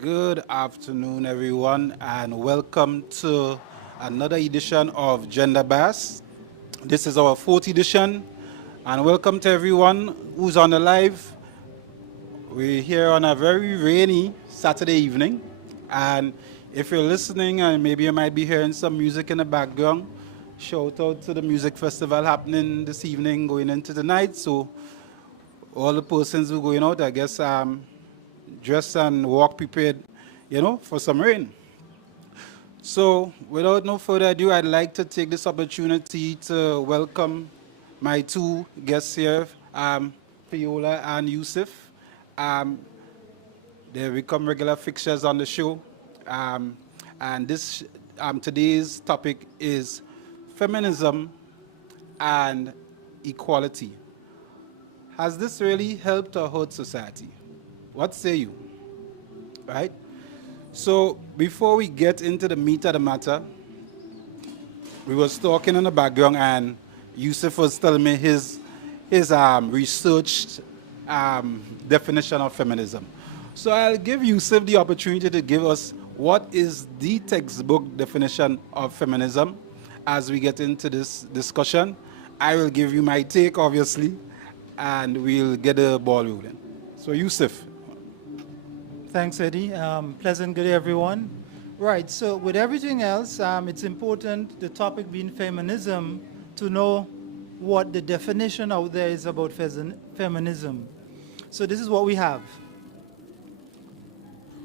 Good afternoon, everyone, and welcome to another edition of Gender Bass. This is our fourth edition, and welcome to everyone who's on the live. We're here on a very rainy Saturday evening, and if you're listening, and maybe you might be hearing some music in the background, shout out to the music festival happening this evening, going into the night. So all the persons who are going out, I guess, dress and walk prepared, for some rain. So, without no further ado, I'd like to take this opportunity to welcome my two guests here, Fiola and Yusuf. Um, they become regular fixtures on the show. Um, and today's topic is feminism and equality. Has this really helped or hurt society? What say you? Right? So before we get into the meat of the matter, we was talking in the background, and Yusuf was telling me his researched definition of feminism. So I'll give Yusuf the opportunity to give us what is the textbook definition of feminism. As we get into this discussion, I will give you my take, obviously, and we'll get the ball rolling. So Yusuf. Thanks, Eddie. Pleasant good day, everyone. Right, so with everything else, it's important, the topic being feminism, to know what the definition out there is about feminism. So this is what we have.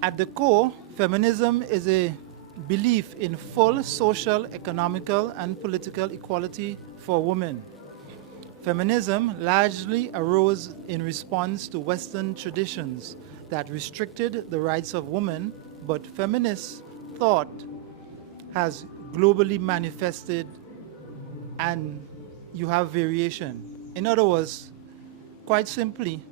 At the core, feminism is a belief in full social, economical, and political equality for women. Feminism largely arose in response to Western traditions that restricted the rights of women, but feminist thought has globally manifested and you have variation. In other words, quite simply,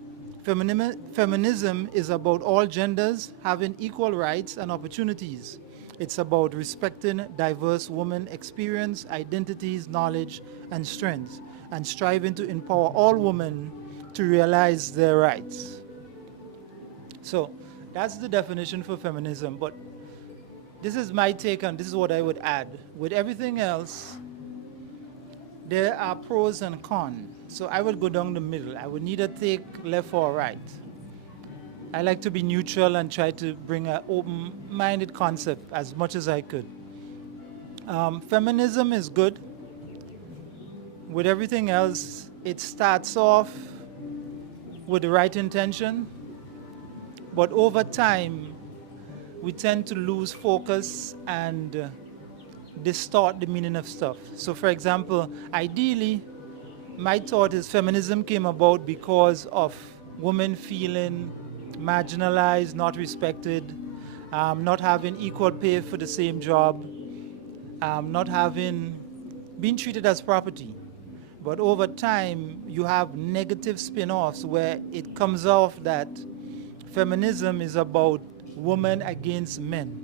feminism is about all genders having equal rights and opportunities. It's about respecting diverse women experience, identities, knowledge, and strengths, and striving to empower all women to realize their rights. So that's the definition for feminism, but this is my take and this is what I would add. With everything else, there are pros and cons. So I would go down the middle. I would neither take left or right. I like to be neutral and try to bring an open-minded concept as much as I could. Feminism is good. With everything else, it starts off with the right intention, but over time, we tend to lose focus and distort the meaning of stuff. So for example, ideally, my thought is feminism came about because of women feeling marginalized, not respected, not having equal pay for the same job, being treated as property. But over time, you have negative spin-offs where it comes off that feminism is about women against men,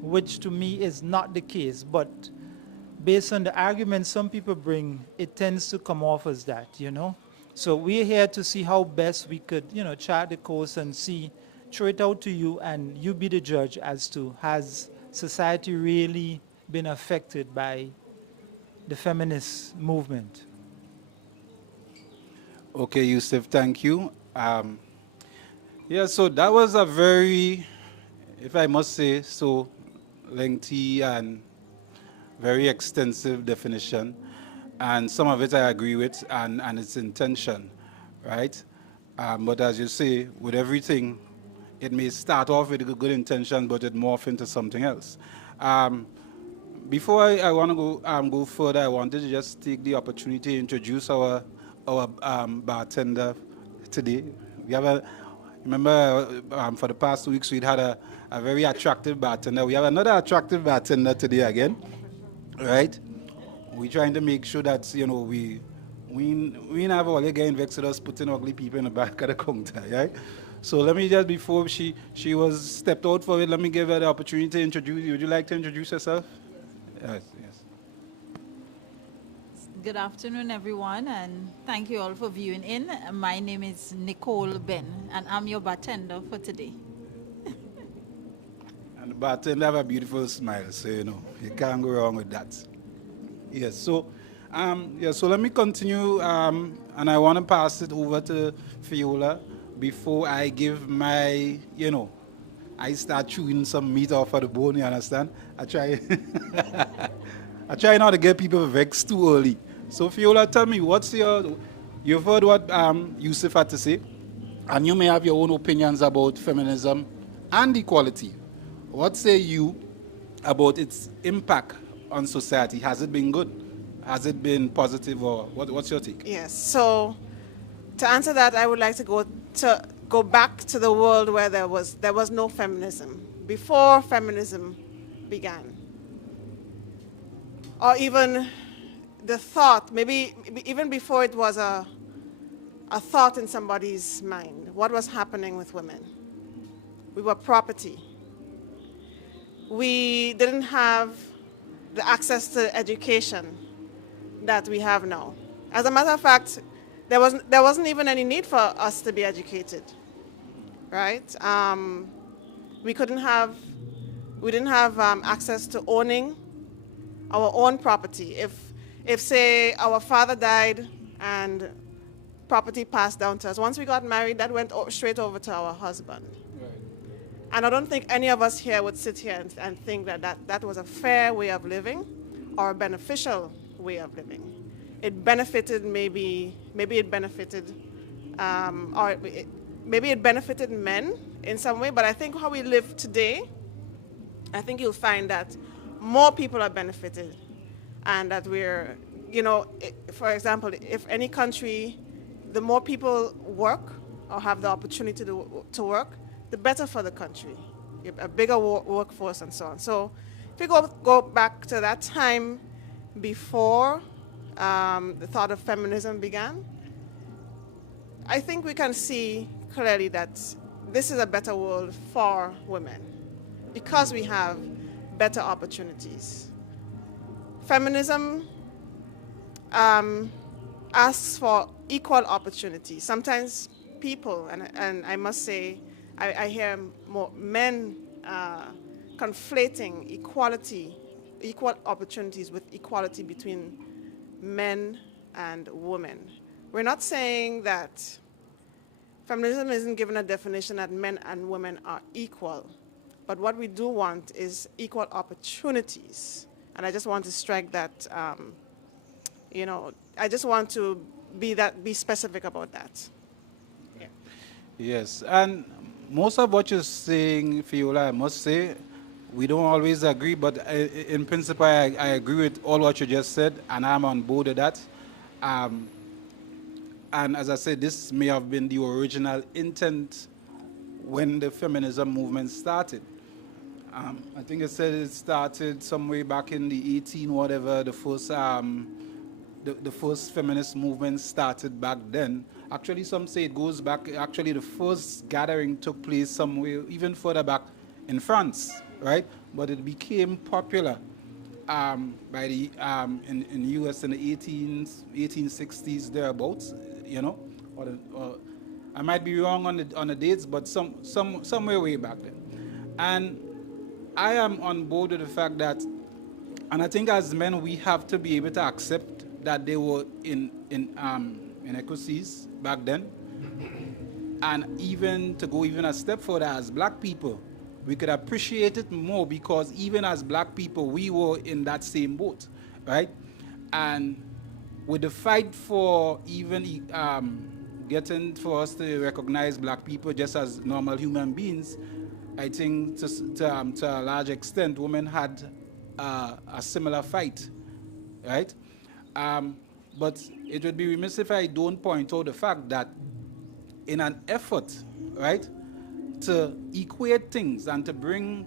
which to me is not the case. But based on the arguments some people bring, it tends to come off as that. So we're here to see how best we could, chart the course and see, throw it out to you, and you be the judge as to has society really been affected by the feminist movement. Okay, Yusuf, thank you. Yeah, so that was a very, if I must say so, lengthy and very extensive definition. And some of it I agree with and its intention, right? But as you say, with everything, it may start off with a good intention, but it morph into something else. Before I want to go further, I wanted to just take the opportunity to introduce our bartender today. We have remember for the past 2 weeks we'd had a very attractive bartender. We have another attractive bartender today again, right? We're trying to make sure that we have all the guys vexed with us putting ugly people in the back of the counter, right? So let me just, before she was stepped out for it, let me give her the opportunity to introduce you. Would you like to introduce yourself? Yes, yes. Good afternoon, everyone, and thank you all for viewing in. My name is Nicole Ben, and I'm your bartender for today. but they have a beautiful smile, so you can't go wrong with that. Yes, so so let me continue, and I want to pass it over to Fiola before I give my, I start chewing some meat off of the bone. You understand? I try, I try not to get people vexed too early. So Fiola, tell me, you've heard what Yusuf had to say, and you may have your own opinions about feminism and equality. What say you about its impact on society? Has it been good? Has it been positive, or what's your take? Yes. So to answer that, I would like to go back to the world where there was no feminism before feminism began, or even the thought, maybe even before it was a thought in somebody's mind. What was happening with women? We were property. We didn't have the access to education that we have now. As a matter of fact, there wasn't even any need for us to be educated, right? We didn't have access to owning our own property. If say our father died and property passed down to us, once we got married, that went straight over to our husband. Right. And I don't think any of us here would sit here and think that was a fair way of living or a beneficial way of living. It benefited maybe it benefited maybe it benefited men in some way, but I think how we live today, I think you'll find that more people are benefited, and that we're, for example, if any country, the more people work or have the opportunity to work, the better for the country. You have a bigger workforce and so on. So if you go back to that time before the thought of feminism began, I think we can see clearly that this is a better world for women because we have better opportunities. Feminism asks for equal opportunity. Sometimes people, and I must say, I hear more men conflating equal opportunities with equality between men and women. We're not saying that feminism isn't given a definition that men and women are equal, but what we do want is equal opportunities. And I just want to strike that, I just want to be specific about that. Yeah. Yes, and most of what you're saying, Fiola, I must say, we don't always agree, but in principle, I agree with all what you just said, and I'm on board with that. And as I said, this may have been the original intent when the feminism movement started. I think it said it started somewhere back in the 18 whatever, the first feminist movement started back then. Actually, some say it goes back, actually the first gathering took place somewhere even further back in France, right? But it became popular by the in the U.S. in the 1860s thereabouts, or I might be wrong on the dates, but somewhere way back then. And I am on board with the fact that, and I think as men we have to be able to accept that they were in inequities back then, and even to go even a step further as black people, we could appreciate it more because even as black people, we were in that same boat, right? And with the fight for even getting for us to recognize black people just as normal human beings, I think to a large extent, women had a similar fight, right? But it would be remiss if I don't point out the fact that in an effort, right, to equate things and to bring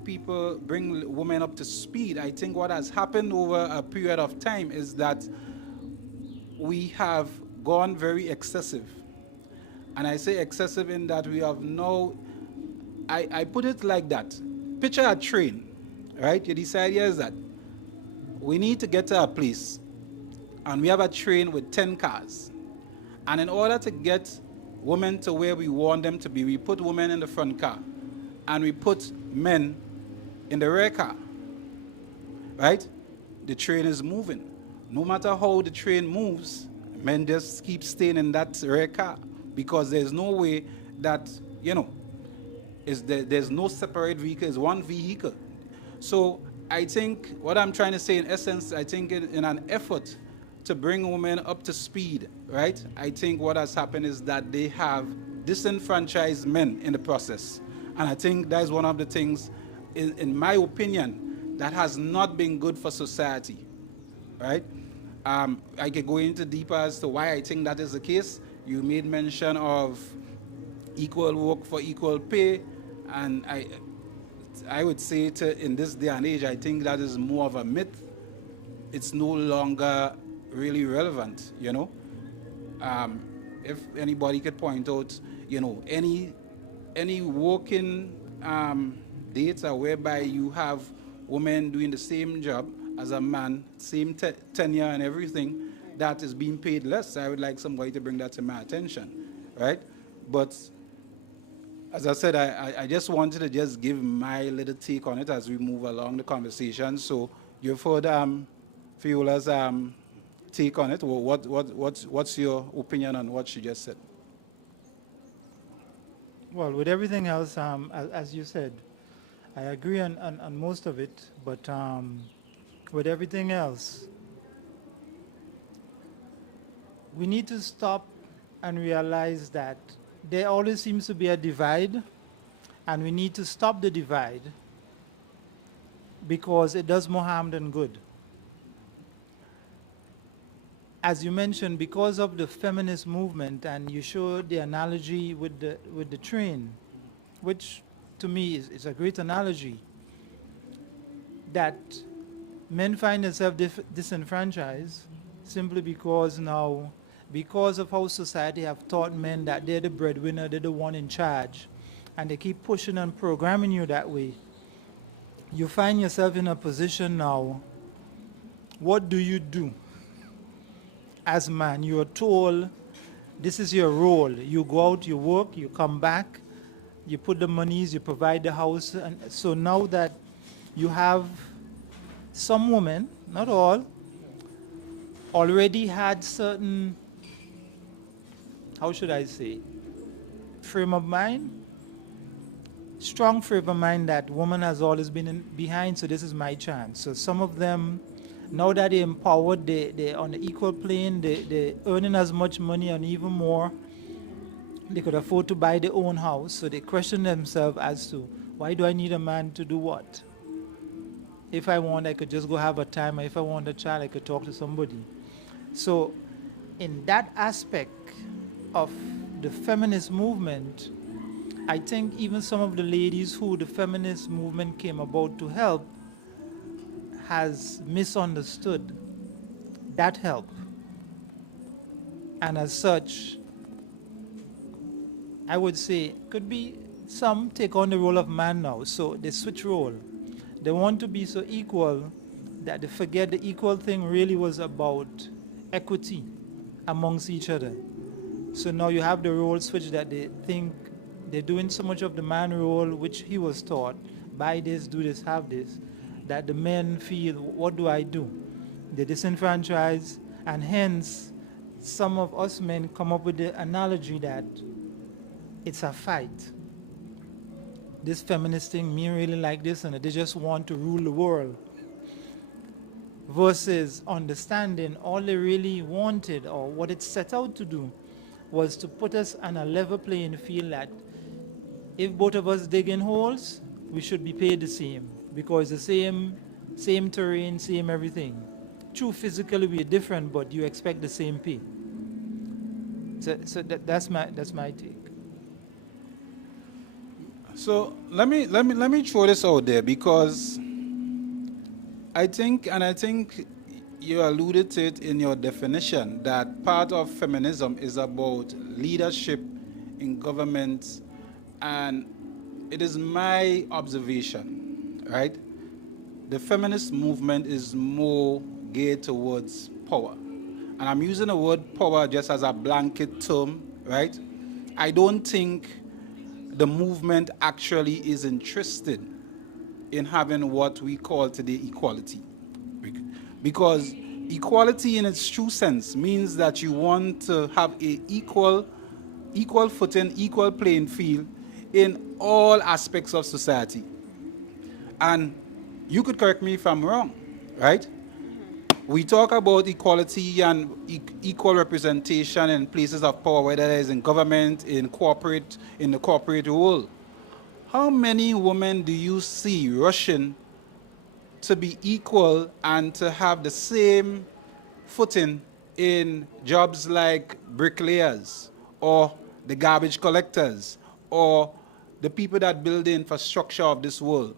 women up to speed, I think what has happened over a period of time is that we have gone very excessive. And I say excessive in that we have now, I put it like that. Picture a train, right? You decide here is that we need to get to a place and we have a train with 10 cars. And in order to get women to where we want them to be, we put women in the front car and we put men in the rear car, right? The train is moving. No matter how the train moves, men just keep staying in that rear car because there's no way that, there's no separate vehicle, it's one vehicle. So I think what I'm trying to say in essence, I think in an effort to bring women up to speed, right? I think what has happened is that they have disenfranchised men in the process. And I think that is one of the things, in my opinion, that has not been good for society, right? I could go into deeper as to why I think that is the case. You made mention of equal work for equal pay, and I would say in this day and age, I think that is more of a myth. It's no longer really relevant, If anybody could point out, any working data whereby you have women doing the same job as a man, same tenure and everything, that is being paid less, I would like somebody to bring that to my attention, right? But as I said, I just wanted to just give my little take on it as we move along the conversation. So you've heard Fiola's take on it. What's your opinion on what she just said? Well, with everything else, as you said, I agree on most of it, but with everything else, we need to stop and realize that there always seems to be a divide, and we need to stop the divide because it does more harm than good. As you mentioned, because of the feminist movement, and you showed the analogy with the train, which to me is a great analogy, that men find themselves disenfranchised simply because now, because of how society have taught men that they're the breadwinner, they're the one in charge, and they keep pushing and programming you that way, you find yourself in a position now, what do you do? As man, you are told this is your role. You go out, you work, you come back, you put the monies, you provide the house. And so now that you have some women, not all, already had certain, how should I say, frame of mind, strong frame of mind that woman has always been behind, so this is my chance. So some of them, now that they're empowered, they're on the equal plane, they're earning as much money and even more. They could afford to buy their own house, so they question themselves as to, why do I need a man to do what? If I want, I could just go have a time. If I want a child, I could talk to somebody. So in that aspect of the feminist movement, I think even some of the ladies who the feminist movement came about to help has misunderstood that help. And as such, I would say, could be some take on the role of man now, so they switch role. They want to be so equal that they forget the equal thing really was about equity amongst each other. So now you have the role switch that they think they're doing so much of the man role, which he was taught, buy this, do this, have this, that the men feel, what do I do? They're disenfranchised, and hence some of us men come up with the analogy that it's a fight. This feminist thing, me really like this, and they just want to rule the world. Versus understanding all they really wanted, or what it set out to do, was to put us on a level playing field that if both of us dig in holes, we should be paid the same, because the same terrain, same everything. True, physically we're different, but you expect the same pay. So that's my take. So let me throw this out there, because I think you alluded to it in your definition, that part of feminism is about leadership in government, and it is my observation, right? The feminist movement is more geared towards power. And I'm using the word power just as a blanket term, right? I don't think the movement actually is interested in having what we call today equality. Because equality in its true sense means that you want to have a equal footing, equal playing field in all aspects of society. And you could correct me if I'm wrong, right? We talk about equality and equal representation in places of power, whether it is in government, in the corporate world. How many women do you see rushing to be equal and to have the same footing in jobs like bricklayers or the garbage collectors or the people that build the infrastructure of this world?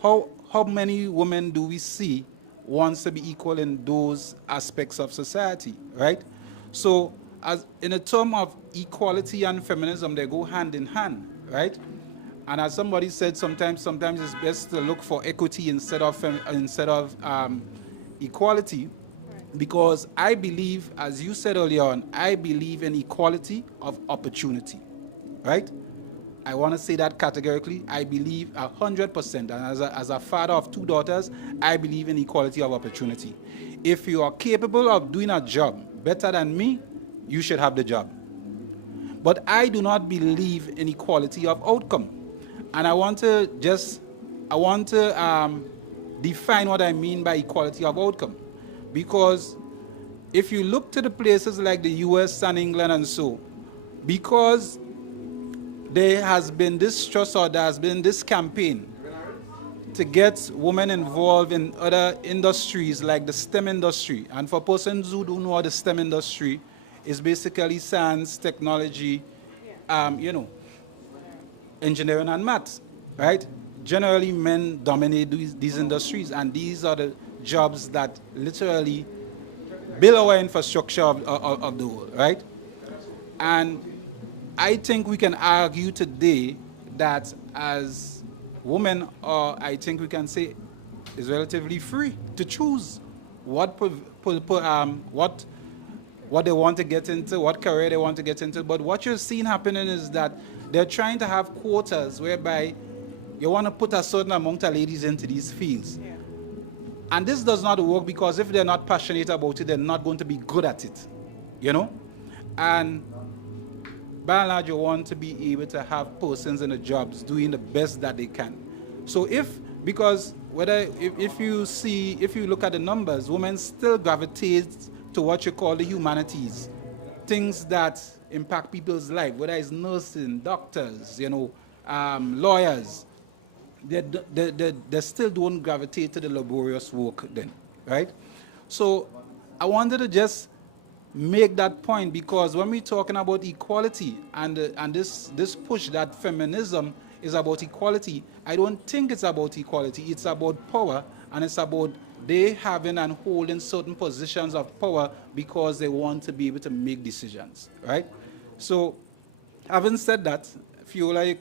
How many women do we see wants to be equal in those aspects of society, right? So as in a term of equality and feminism, they go hand in hand, right? And as somebody said, sometimes it's best to look for equity instead of equality, because I believe, as you said earlier on, I believe in equality of opportunity, right? I want to say that categorically. I believe 100%, and as a father of 2 daughters, I believe in equality of opportunity. If you are capable of doing a job better than me, you should have the job. But I do not believe in equality of outcome. And I want to define what I mean by equality of outcome. Because if you look to the places like the US and England and so, because there has been this trust, or there has been this campaign to get women involved in other industries like the STEM industry. And for persons who don't know what the STEM industry is, basically science, technology, engineering and maths, right? Generally, men dominate these industries, and these are the jobs that literally build our infrastructure of the world, right? And I think we can argue today that as women, or I think we can say, is relatively free to choose what they want to get into, what career they want to get into. But what you're seeing happening is that they're trying to have quotas whereby you want to put a certain amount of ladies into these fields. Yeah. And this does not work, because if they're not passionate about it, they're not going to be good at it, And by and large, you want to be able to have persons in the jobs doing the best that they can. So if you look at the numbers, women still gravitate to what you call the humanities, things that impact people's life, whether it's nursing, doctors, lawyers. They still don't gravitate to the laborious work then, right? So I wanted to just make that point, because when we're talking about equality and this push that feminism is about equality, I don't think it's about equality. It's about power, and it's about they having and holding certain positions of power because they want to be able to make decisions, right? So, having said that, Fiola, you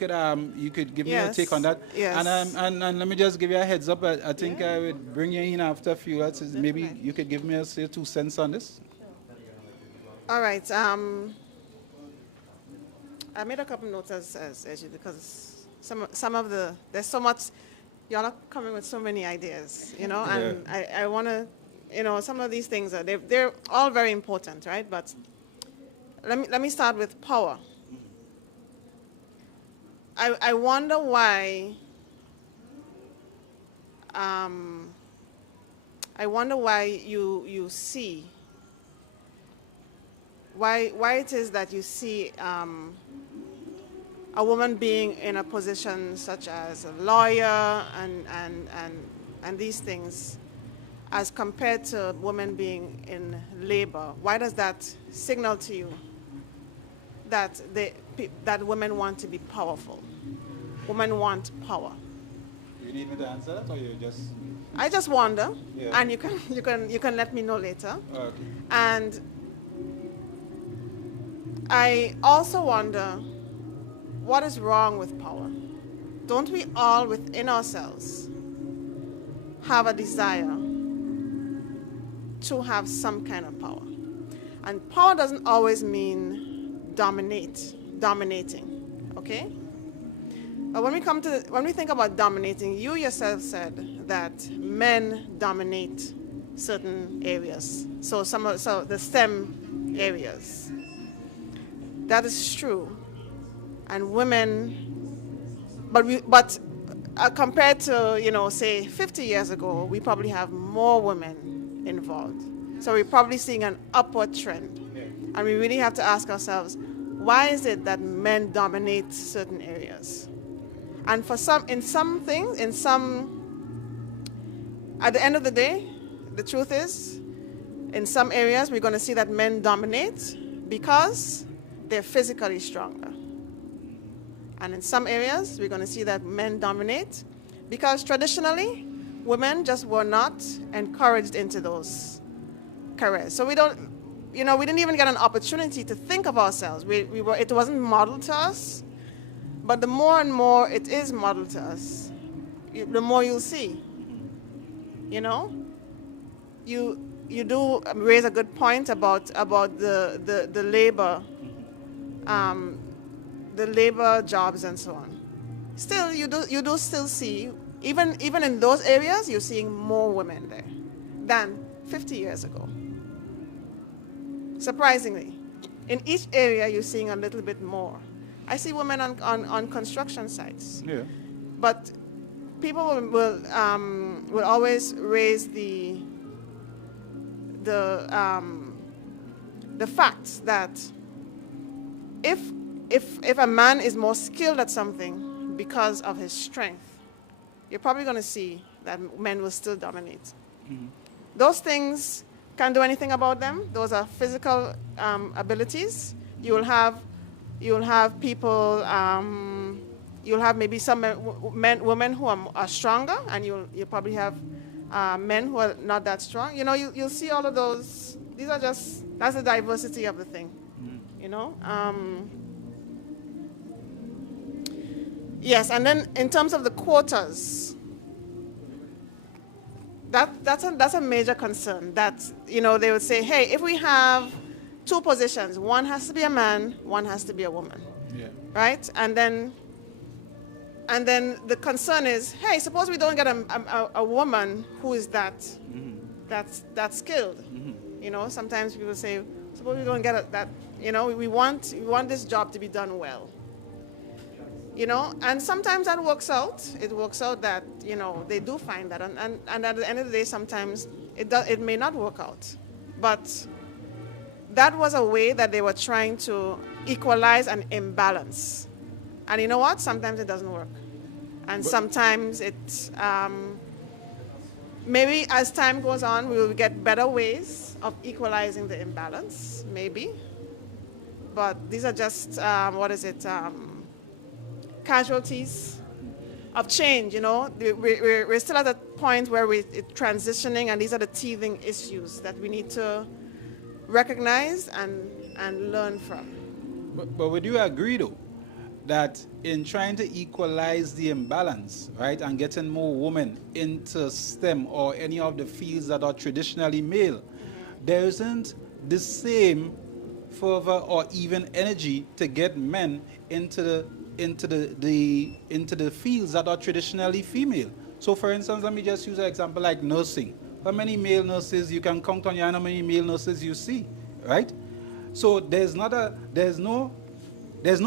could give me a take on that. Yes. And let me just give you a heads up. I think I would bring you in after Fiola. Maybe you could give me a 2 cents on this. All right. I made a couple notes as you, because some of there's so much, y'all are coming with so many ideas, and I want to, some of these things they're all very important, right? But let me start with power. I wonder why. I wonder why you see. Why it is that you see a woman being in a position such as a lawyer and these things, as compared to women being in labor? Why does that signal to you that that women want to be powerful? Women want power. You need me to answer that, or you just? I just wonder, Yeah. and you can let me know later. Okay. And I also wonder, what is wrong with power? Don't we all within ourselves have a desire to have some kind of power? And power doesn't always mean dominating, okay? But when we think about dominating, you yourself said that men dominate certain areas. So so the STEM areas. That is true. And women, but compared to, say 50 years ago, we probably have more women involved. So we're probably seeing an upward trend. And we really have to ask ourselves, why is it that men dominate certain areas? And at the end of the day, the truth is, in some areas, we're going to see that men dominate because they're physically stronger. And in some areas, we're going to see that men dominate because traditionally, women just were not encouraged into those careers. So we didn't even get an opportunity to think of ourselves. It wasn't modeled to us. But the more and more it is modeled to us, the more you'll see. You do raise a good point about the labor jobs and so on. Still, you do still see, even in those areas, you're seeing more women there than 50 years ago. Surprisingly, in each area, you're seeing a little bit more. I see women on construction sites. Yeah. But people will always raise the fact that if a man is more skilled at something because of his strength, you're probably going to see that men will still dominate. Mm-hmm. Those things can't do anything about them. Those are physical abilities. You'll have people. You'll have maybe some women who are stronger, and you'll probably have men who are not that strong. You'll see all of those. That's the diversity of the thing. Yes, and then in terms of the quotas, that's a major concern. That they would say, hey, if we have two positions, one has to be a man, one has to be a woman, right? And then the concern is, hey, suppose we don't get a woman who is that skilled. Mm-hmm. Sometimes people say, suppose we don't get that. We want this job to be done well. And sometimes that works out. It works out that they do find that, and at the end of the day, sometimes it may not work out, but that was a way that they were trying to equalize an imbalance. And you know what? Sometimes it doesn't work. And sometimes maybe as time goes on, we will get better ways of equalizing the imbalance, maybe. But these are just, casualties of change, We're still at a point where we're transitioning, and these are the teething issues that we need to recognize and learn from. But would you agree, though, that in trying to equalize the imbalance, right, and getting more women into STEM or any of the fields that are traditionally male, there isn't the same fervor or even energy to get men into the fields that are traditionally female? So, for instance, let me just use an example like nursing. How many male nurses you can count on your hand? How many male nurses you see, right? So there's no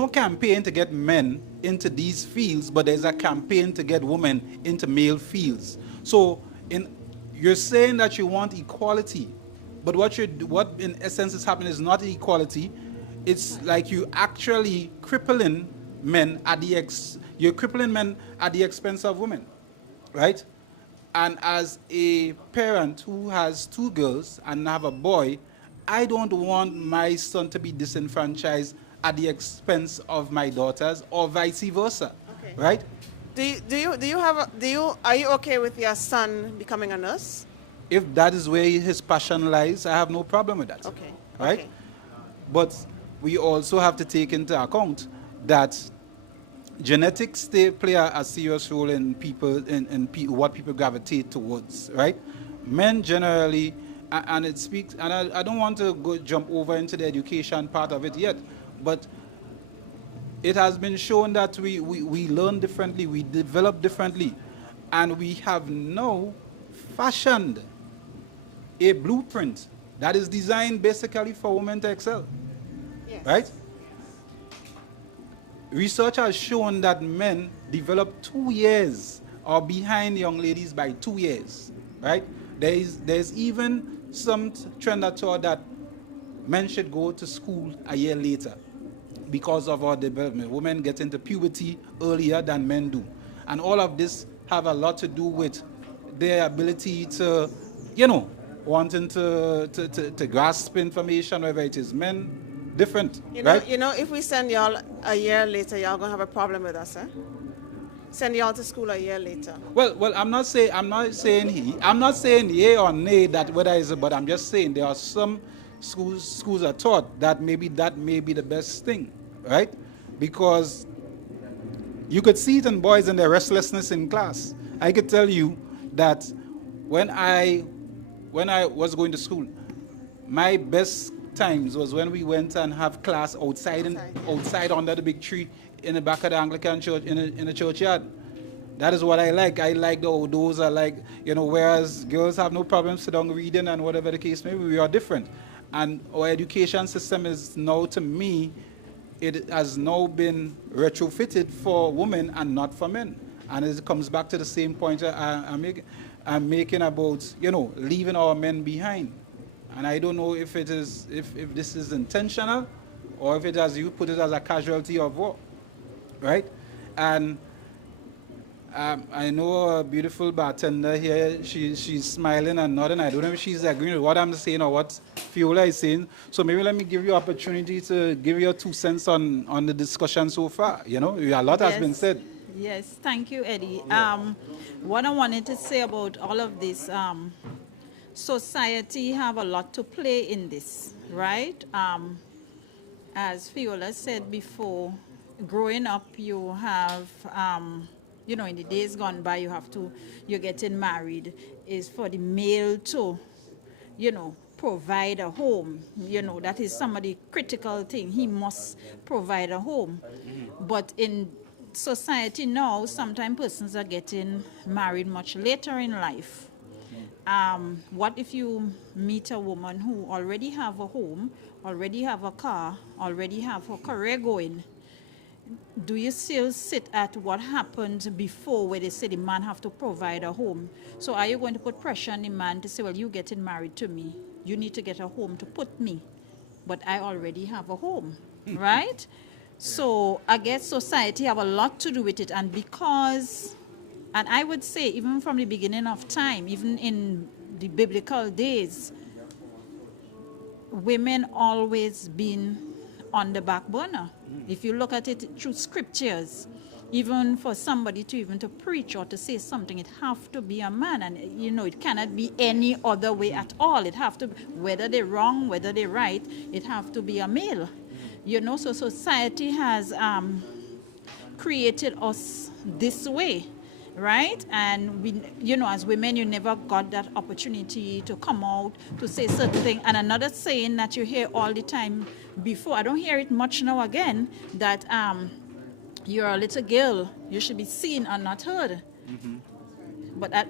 campaign to get men into these fields, but there's a campaign to get women into male fields. So you're saying that you want equality, but what in essence is happening is not equality. It's like you actually crippling men at the expense of women, right? And as a parent who has two girls and have a boy, I don't want my son to be disenfranchised at the expense of my daughters, or vice versa, okay. Right? Are you okay with your son becoming a nurse? If that is where his passion lies, I have no problem with that. Okay. Right? Okay. But we also have to take into account that genetics play a serious role in what people gravitate towards, right? Men generally, and it speaks, and I don't want to jump over into the education part of it yet, but it has been shown that we learn differently, we develop differently, and we have now fashioned a blueprint that is designed basically for women to excel, Yes. right? Research has shown that men develop 2 years or behind young ladies by 2 years, right? There's even some trend that thought that men should go to school a year later because of our development. Women get into puberty earlier than men do. And all of this have a lot to do with their ability to, wanting to grasp information, whether it is men, different, right? If we send y'all a year later, y'all gonna have a problem with us, eh? Send y'all to school a year later. Well, I'm not saying yea or nay that whether it's, but I'm just saying there are some schools are taught that may be the best thing, right? Because you could see it in boys and their restlessness in class. I could tell you that when I was going to school, my best times was when we went and have class outside under the big tree in the back of the Anglican church in the churchyard. That is what I like. I like those are like, whereas girls have no problem sit down reading and whatever the case may be, we are different. And our education system is now, to me, it has now been retrofitted for women and not for men. And it comes back to the same point I'm making about, leaving our men behind. And I don't know if this is intentional or if it, as you put it, as a casualty of war, right? And I know a beautiful bartender here. She's smiling and nodding. I don't know if she's agreeing with what I'm saying or what Fiola is saying. So maybe let me give you opportunity to give your 2 cents on the discussion so far. A lot has been said. Yes, thank you, Eddie. What I wanted to say about all of this, society have a lot to play in this, right? As Fiola said before, growing up, you have, in the days gone by, you're getting married is for the male to, provide a home. That is some of the critical thing. He must provide a home. But in society now, sometimes persons are getting married much later in life. What if you meet a woman who already have a home, already have a car, already have her career going? Do you still sit at what happened before, where they say the man have to provide a home? So are you going to put pressure on the man to say, well, you getting married to me, you need to get a home to put me, but I already have a home, right? So I guess society have a lot to do with it, and I would say even from the beginning of time, even in the biblical days, women always been on the back burner. If you look at it through scriptures, even for somebody to preach or to say something, it have to be a man, and it cannot be any other way at all. It have to, whether they're wrong, whether they're right, it have to be a male. So society has created us this way, right? And we, as women, you never got that opportunity to come out to say certain things. And another saying that you hear all the time before, I don't hear it much now again, that you're a little girl, you should be seen and not heard. Mm-hmm. But I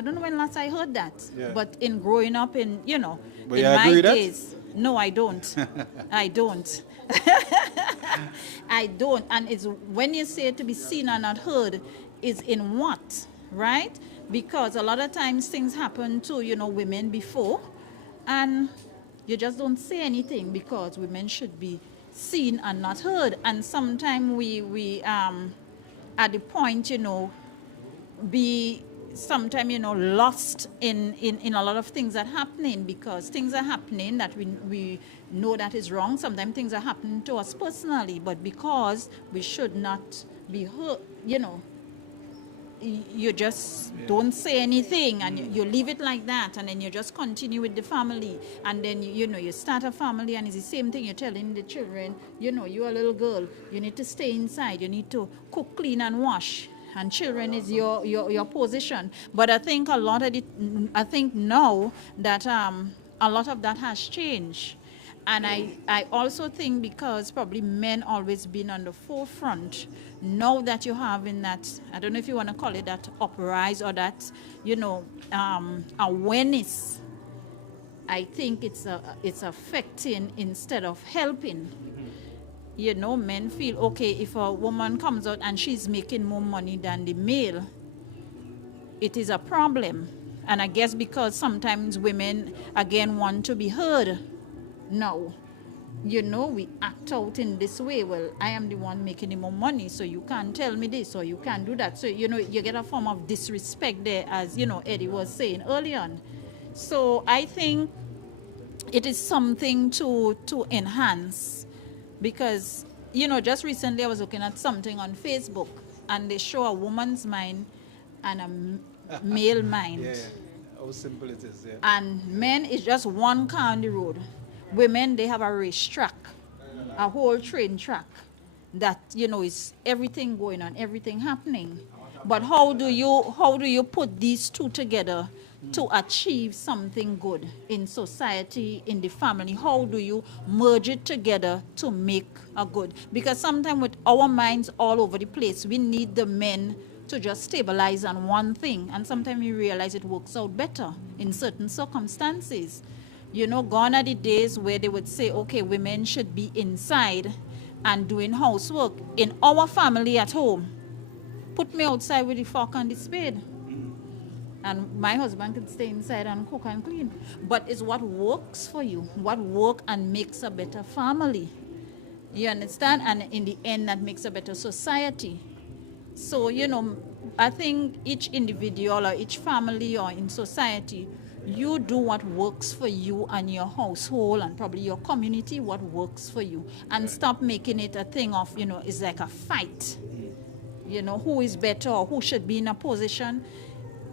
don't know when last I heard that. Yeah. But in growing up in my days, no, I don't. I don't. I don't. And it's when you say to be seen and not heard, is in what, right? Because a lot of times things happen to, women before, and you just don't say anything because women should be seen and not heard. And sometimes we at the point, be sometimes, lost in a lot of things that are happening, because things are happening that we know that is wrong. Sometimes things are happening to us personally, but because we should not be hurt, you just don't say anything, and you leave it like that, and then you just continue with the family, and then you start a family, and it's the same thing you're telling the children, you're a little girl, you need to stay inside, you need to cook, clean, and wash, and children is your position. But I think now that a lot of that has changed, And I also think because probably men always been on the forefront, now that you have in that, I don't know if you want to call it that uprise or that, awareness, I think it's affecting instead of helping. Men feel, okay, if a woman comes out and she's making more money than the male, it is a problem. And I guess because sometimes women, again, want to be heard now. We act out in this way. Well, I am the one making the more money, so you can't tell me this or you can't do that. So, you get a form of disrespect there, as, Eddie was saying earlier on. So I think it is something to enhance because, just recently I was looking at something on Facebook and they show a woman's mind and a male mind. Yeah, how simple it is, yeah. And men is just one car on the road. Women, they have a racetrack, a whole train track that, is everything going on, everything happening. But how do you put these two together to achieve something good in society, in the family? How do you merge it together to make a good? Because sometimes with our minds all over the place, we need the men to just stabilize on one thing. And sometimes we realize it works out better in certain circumstances. Gone are the days where they would say, okay, women should be inside and doing housework. In our family at home, put me outside with the fork and the spade. And my husband can stay inside and cook and clean. But it's what works for you, what works and makes a better family. You understand? And in the end, that makes a better society. So, I think each individual or each family or in society, you do what works for you and your household and probably your community, what works for you. And stop making it a thing of, it's like a fight. Who is better or who should be in a position.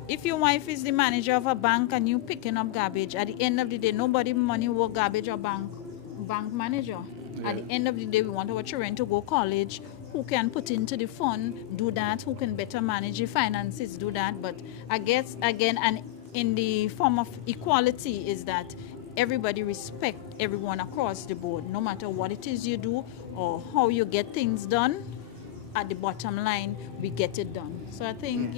If your wife is the manager of a bank and you picking up garbage, at the end of the day, nobody money work garbage or bank manager. Yeah. At the end of the day, we want our children to go college. Who can put into the fund, do that. Who can better manage the finances, do that. But I guess, again, and in the form of equality is that everybody respect everyone across the board, no matter what it is you do or how you get things done. At the bottom line, we get it done. So I think,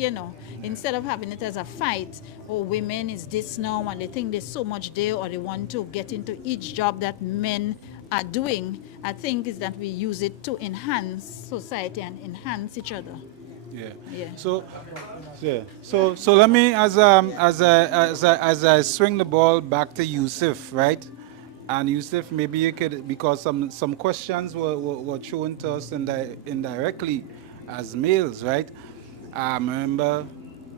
instead of having it as a fight, or women is this now, and they think there's so much there, or they want to get into each job that men are doing, I think is that we use it to enhance society and enhance each other. Yeah. Yeah. So let me, as I swing the ball back to Yusuf, right? And Yusuf, maybe you could, because some questions were thrown to us indirectly as males, right? Remember,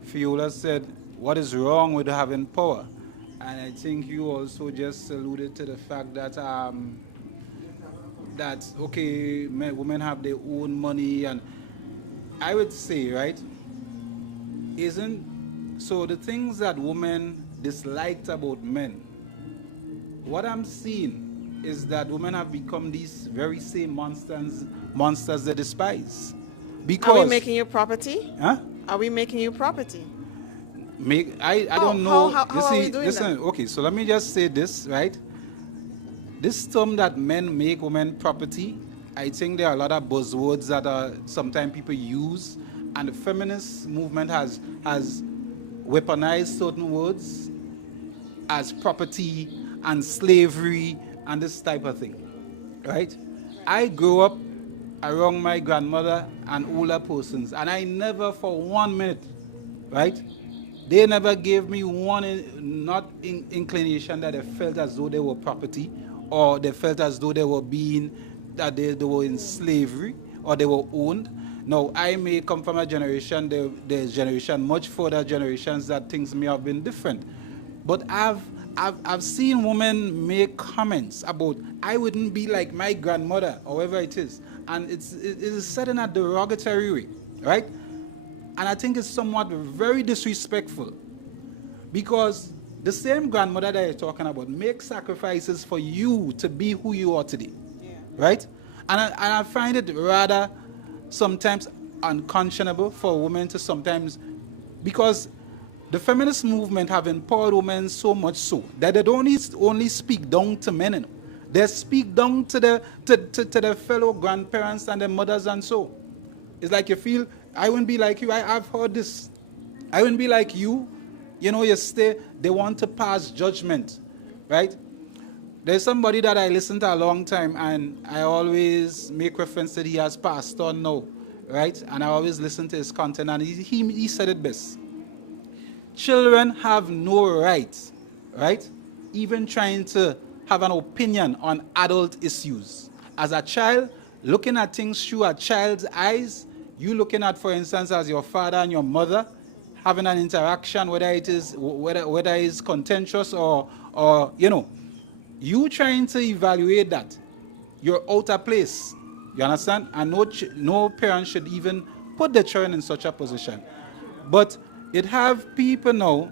Fiola said, what is wrong with having power? And I think you also just alluded to the fact that, okay, women have their own money. And I would say, right, so the things that women disliked about men, what I'm seeing is that women have become these very same monsters they despise. Because are we making you property? Huh? Are we making you property? I don't know. How are we doing that? Okay, so let me just say this, right? This term that men make women property, I think there are a lot of buzzwords that sometimes people use, and the feminist movement has weaponized certain words as property and slavery and this type of thing, right? I grew up around my grandmother and older persons, and I never for 1 minute, right? They never gave me one inclination that they felt as though they were property, or they felt as though they were that they were in slavery or they were owned. Now, I may come from a generation, there's generation, much further generations that things may have been different. But I've seen women make comments about, I wouldn't be like my grandmother, or whatever it is. And it is said in a derogatory way, right? And I think it's somewhat very disrespectful, because the same grandmother that you're talking about makes sacrifices for you to be who you are today, right? And I find it rather sometimes unconscionable for a woman to sometimes, because the feminist movement have empowered women so much so that they don't only speak down to men. They speak down to their fellow grandparents and their mothers and so. It's like you feel, I wouldn't be like you. I've heard this. I wouldn't be like you. You know, they want to pass judgment, right? There's somebody that I listened to a long time, and I always make reference that he has passed on now, right? And I always listen to his content, and he said it best. Children have no right, right? Even trying to have an opinion on adult issues. As a child, looking at things through a child's eyes, you looking at, for instance, as your father and your mother, having an interaction, whether it's contentious or you know, you trying to evaluate that, you're out of place. You understand? And no parent should even put their children in such a position. But it have people now,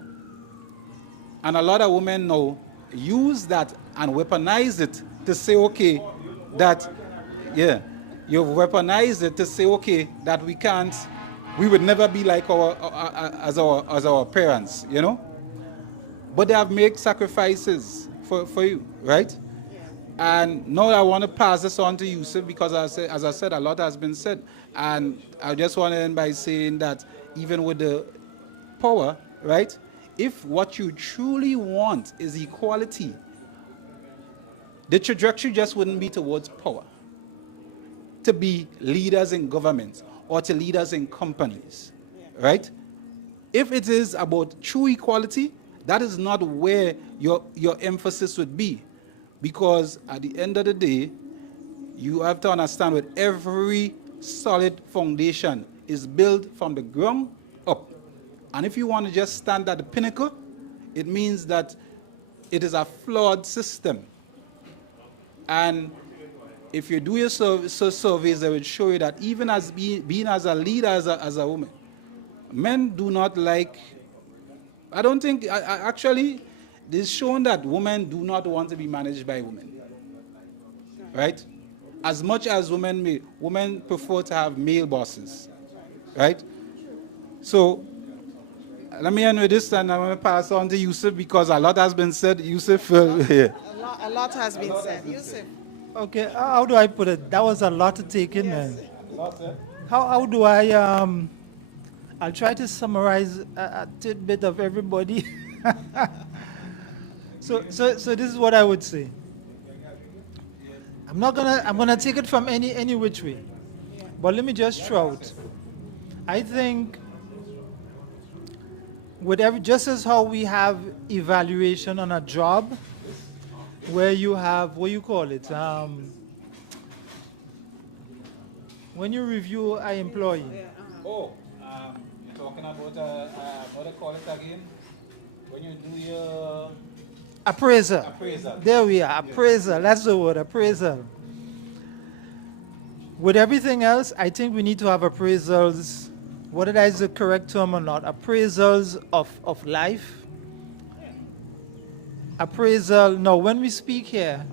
and a lot of women now, use that and weaponize it to say, okay, that, yeah, you've weaponized it to say, okay, that we would never be like our parents, you know? But they have made sacrifices for you, right? And now I want to pass this on to Yusuf because as I said, a lot has been said. And I just want to end by saying that even with the power, right? If what you truly want is equality, the trajectory just wouldn't be towards power, to be leaders in government or to leaders in companies, right? If it is about true equality, that is not where your emphasis would be. Because at the end of the day, you have to understand that every solid foundation is built from the ground up. And if you want to just stand at the pinnacle, it means that it is a flawed system. And if you do your surveys, they will show you that even as being as a leader, as a woman, men do not like, I don't think, actually, it's shown that women do not want to be managed by women. Right? As much as women prefer to have male bosses. Right? So, let me end with this, and I'm going to pass on to Yusuf because a lot has been said. Yusuf, yeah. A lot has been said. Yusuf. Okay, how do I put it? That was a lot to take in, man. How do I, I'll try to summarize a tidbit of everybody. So this is what I would say. I'm gonna take it from any which way. But let me just throw out. I think just as how we have evaluation on a job, where you have, what you call it? When you review an employee. Oh, you're talking about, what do you call it again? When you do your... Appraiser. Appraisal. There we are, appraisal. That's the word, appraisal. With everything else, I think we need to have appraisals, whether that is the correct term or not, appraisals of life. Appraisal, no, when we speak here,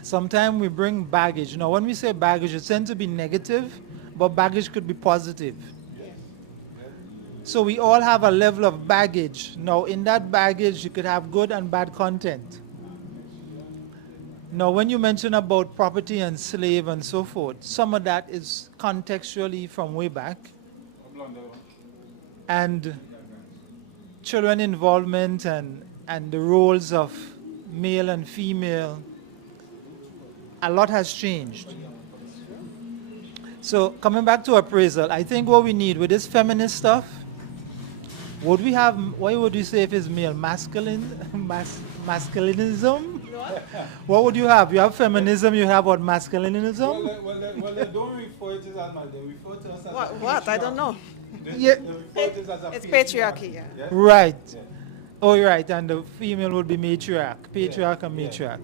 sometimes we bring baggage. Now, when we say baggage, it tends to be negative, but baggage could be positive. So we all have a level of baggage. Now, in that baggage, you could have good and bad content. Now, when you mention about property and slave and so forth, some of that is contextually from way back. And children involvement and the roles of male and female, a lot has changed. So coming back to appraisal, I think what we need with this feminist stuff, would we have, what would you say if it's male? Masculinism? What would you have? You have feminism, you have what, masculinism? Well, they don't refer to it as mal, they refer to us as What? I don't know. Yeah. It's patriarchy, yeah. Yeah? Right. Yeah. Oh, right, and the female would be matriarch, patriarch and matriarch.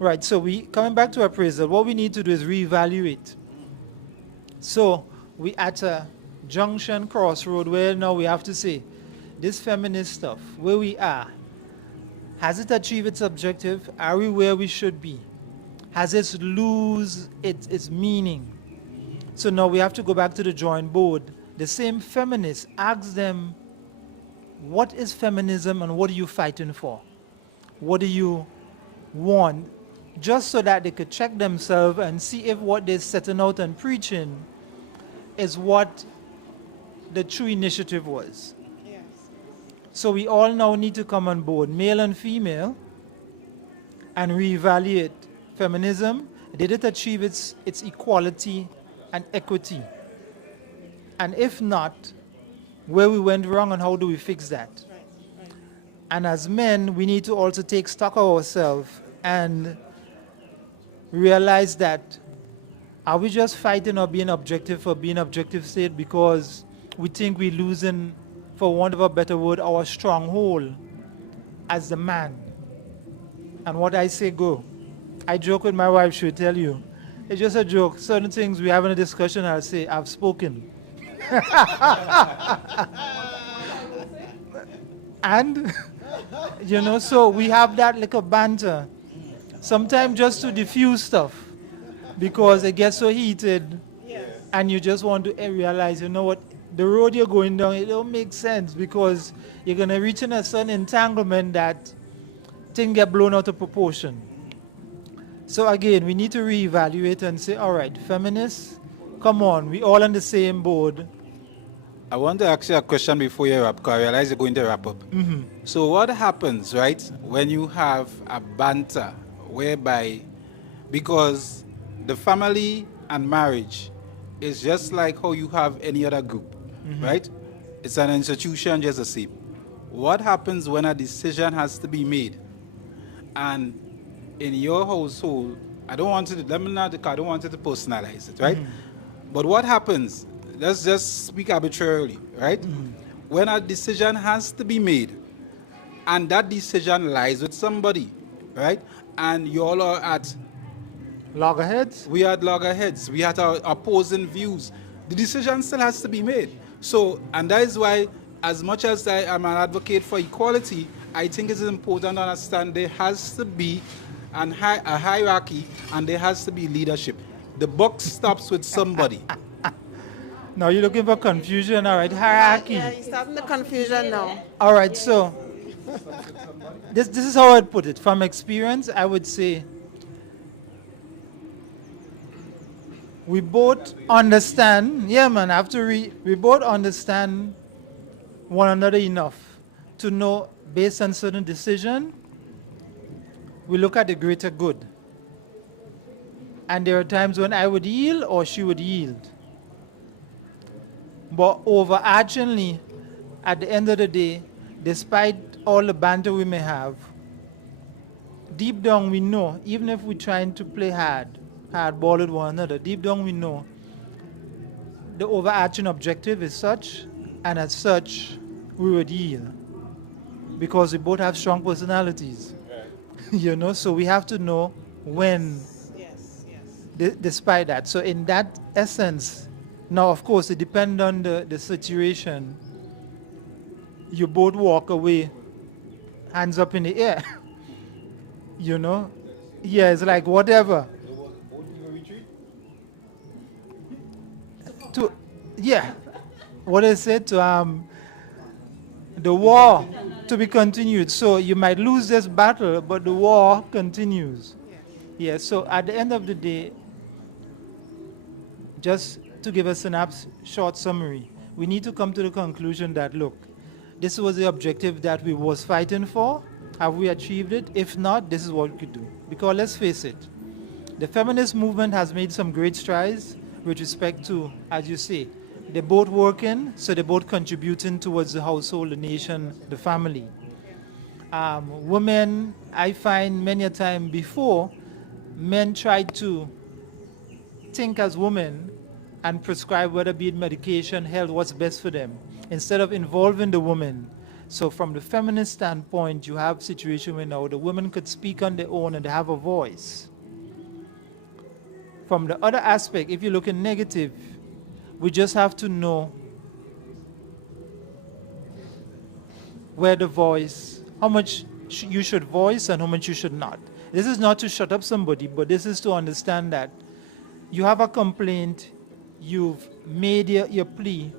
Right, so coming back to appraisal, what we need to do is reevaluate. So we at a junction, crossroad, where now we have to say, this feminist stuff, where we are, has it achieved its objective? Are we where we should be? Has it lose its meaning? So now we have to go back to the drawing board. The same feminists, ask them, what is feminism and what are you fighting for? What do you want just so that they could check themselves and see if what they're setting out and preaching is what the true initiative was. Yes. So we all now need to come on board, male and female, and reevaluate feminism. Did it achieve its equality and equity? And if not, where we went wrong and how do we fix that? Right. Right. And as men, we need to also take stock of ourselves and realize that are we just fighting or being objective for being objective sake because we think we're losing, for want of a better word, our stronghold as the man? And what I say go. I joke with my wife, she'll tell you. It's just a joke. Certain things we have in a discussion, I'll say, I've spoken. And, so we have that little banter. Sometimes just to diffuse stuff because it gets so heated and you just want to realize, you know what, the road you're going down, it don't make sense because you're going to reach in a certain entanglement that things get blown out of proportion. So again, we need to reevaluate and say, all right, feminists, come on, we all on the same board. I want to ask you a question before you wrap, because I realize you're going to wrap up. So what happens, right, when you have a banter whereby, because the family and marriage is just like how you have any other group, right? It's an institution just the same. What happens when a decision has to be made? And in your household, I don't want you to personalize it, right? But what happens? Let's just speak arbitrarily, right? When a decision has to be made, and that decision lies with somebody, right? And you all are at Loggerheads? we are at loggerheads. We had our opposing views. The decision still has to be made. So, and that is why, as much as I am an advocate for equality, I think it's important to understand there has to be a hierarchy and there has to be leadership. The buck stops with somebody. Now you're looking for confusion, all right, hierarchy. Yeah, you're starting the confusion now. All right, so this is how I'd put it. From experience, I would say we both understand, we both understand one another enough to know based on certain decision, we look at the greater good. And there are times when I would yield or she would yield. But overarchingly, at the end of the day, despite all the banter we may have, deep down we know, even if we're trying to play hardball with one another, deep down we know the overarching objective is such, and as such, we would yield. Because we both have strong personalities. So we have to know when, despite that. So in that essence, now, of course, it depends on the situation. You both walk away, hands up in the air. Yeah, it's like whatever. What I said to the war to be continued. So you might lose this battle, but the war continues. Yeah. So at the end of the day, just to give us a short summary, we need to come to the conclusion that, look, this was the objective that we was fighting for. Have we achieved it? If not, this is what we could do. Because let's face it, the feminist movement has made some great strides with respect to, as you say, they're both working, so they're both contributing towards the household, the nation, the family. Women, I find many a time before, men try to think as women and prescribe, whether be it medication, health, what's best for them, instead of involving the woman. So from the feminist standpoint, you have a situation where now the women could speak on their own and they have a voice. From the other aspect, if you look in negative, we just have to know where the voice, how much you should voice and how much you should not. This is not to shut up somebody, but this is to understand that you have a complaint, you've made your plea,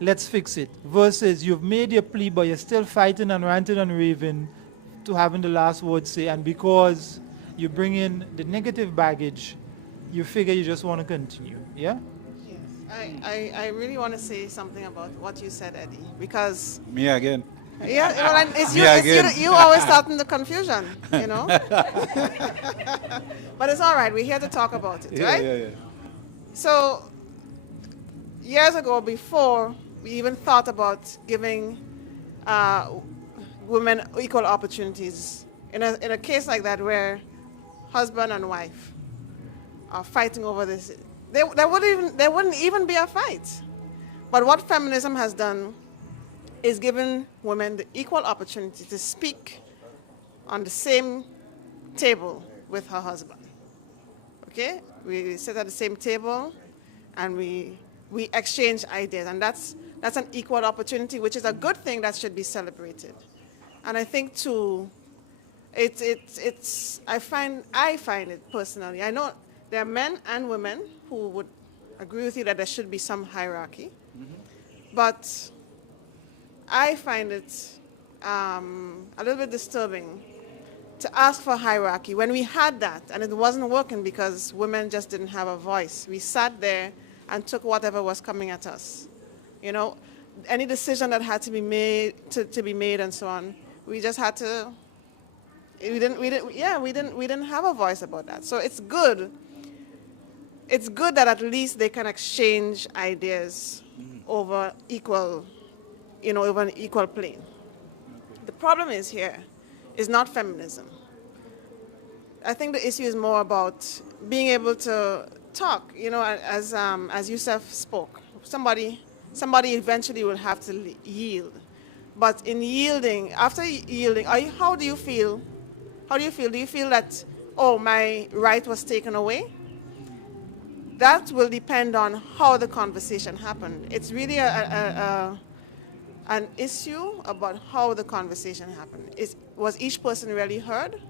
let's fix it, versus you've made your plea but you're still fighting and ranting and raving to having the last word say, and because you bring in the negative baggage, you figure you just want to continue. Yeah? Yes. I really want to say something about what you said, Eddie, because Me again. yeah, well, and Me again. you always starting the confusion, you know. But it's all right. We're here to talk about it, Yeah, right? yeah, yeah. So years ago, before we even thought about giving women equal opportunities, in a case like that where husband and wife are fighting over this, there wouldn't even be a fight. But what feminism has done is given women the equal opportunity to speak on the same table with her husband. Okay? We sit at the same table and we exchange ideas, and that's an equal opportunity, which is a good thing that should be celebrated. And I think too, I find it personally. I know there are men and women who would agree with you that there should be some hierarchy, but I find it a little bit disturbing to ask for hierarchy when we had that and it wasn't working because women just didn't have a voice. We sat there and took whatever was coming at us. You know, any decision that had to be made to be made and so on, we just had to. We didn't have a voice about that. So it's good. It's good that at least they can exchange ideas over equal, over an equal plane. The problem is not feminism. I think the issue is more about being able to talk, as Yusuf spoke. Somebody eventually will have to yield. But in yielding, after yielding, how do you feel? How do you feel? Do you feel that, oh, my right was taken away? That will depend on how the conversation happened. It's really an issue about how the conversation happened. Was each person really heard?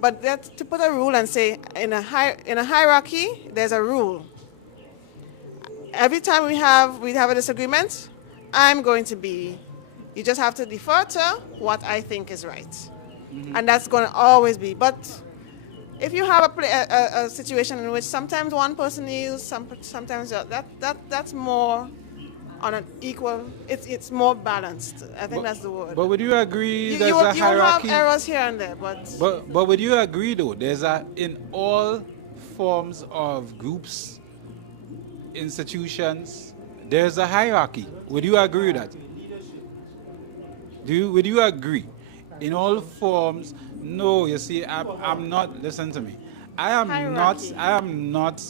But to put a rule and say in a hierarchy, there's a rule. Every time we have a disagreement, you just have to defer to what I think is right. And that's going to always be. But if you have a situation in which sometimes one person yields, sometimes that's more on an equal, it's more balanced. I think that's the word. But would you agree there's you a hierarchy? You have errors here and there, But would you agree though, in all forms of groups, institutions, there's a hierarchy. Would you agree with that? Would you agree? In all forms, no, you see, I'm not, listen to me. I am not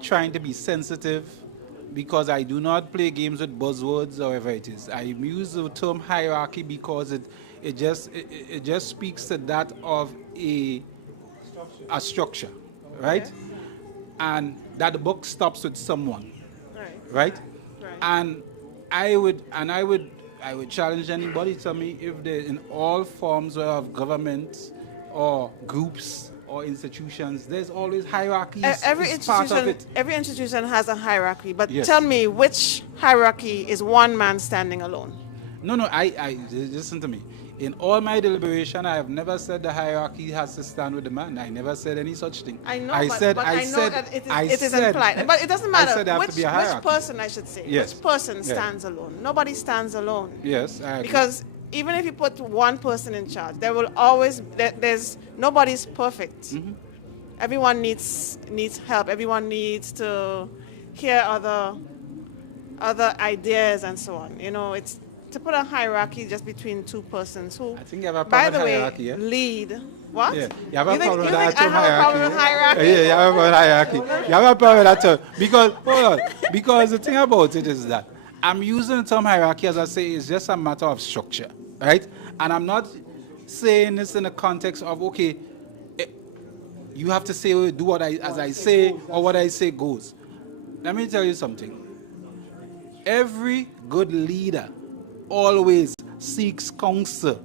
trying to be sensitive because I do not play games with buzzwords or whatever it is. I use the term hierarchy because it just speaks to that of a structure, right? Okay. And that the book stops with someone, Right. right? And I would challenge anybody to tell me if there in all forms of government or groups or institutions, there's always hierarchies. Every It's part of institution, it. every institution has a hierarchy. But Yes. tell me, which hierarchy is one man standing alone? No, I listen to me. In all my deliberation, I have never said the hierarchy has to stand with the man. I never said any such thing. I know, I but said, I know said, that I it is said- implied. But it doesn't I matter said there has to be a which hierarchy. person, I should say. Yes. Which person Yeah. stands alone? Nobody stands alone. Yes, I agree. Because even if you put one person in charge, there will there's nobody's perfect. Everyone needs help. Everyone needs to hear other ideas and so on. It's to put a hierarchy just between two persons who, I think you have a by problem the with way, hierarchy, yeah? lead. What? Yeah, you have a think- problem with you that think I term have a problem with hierarchy. hierarchy? Yeah, you have a problem with hierarchy. You have a problem with that term. Because, hold on, because the thing about it is that I'm using the term hierarchy, as I say, is just a matter of structure, right? And I'm not saying this in the context of, okay, you have to say, do as I say, or what I say goes. Let me tell you something. Every good leader always seeks counsel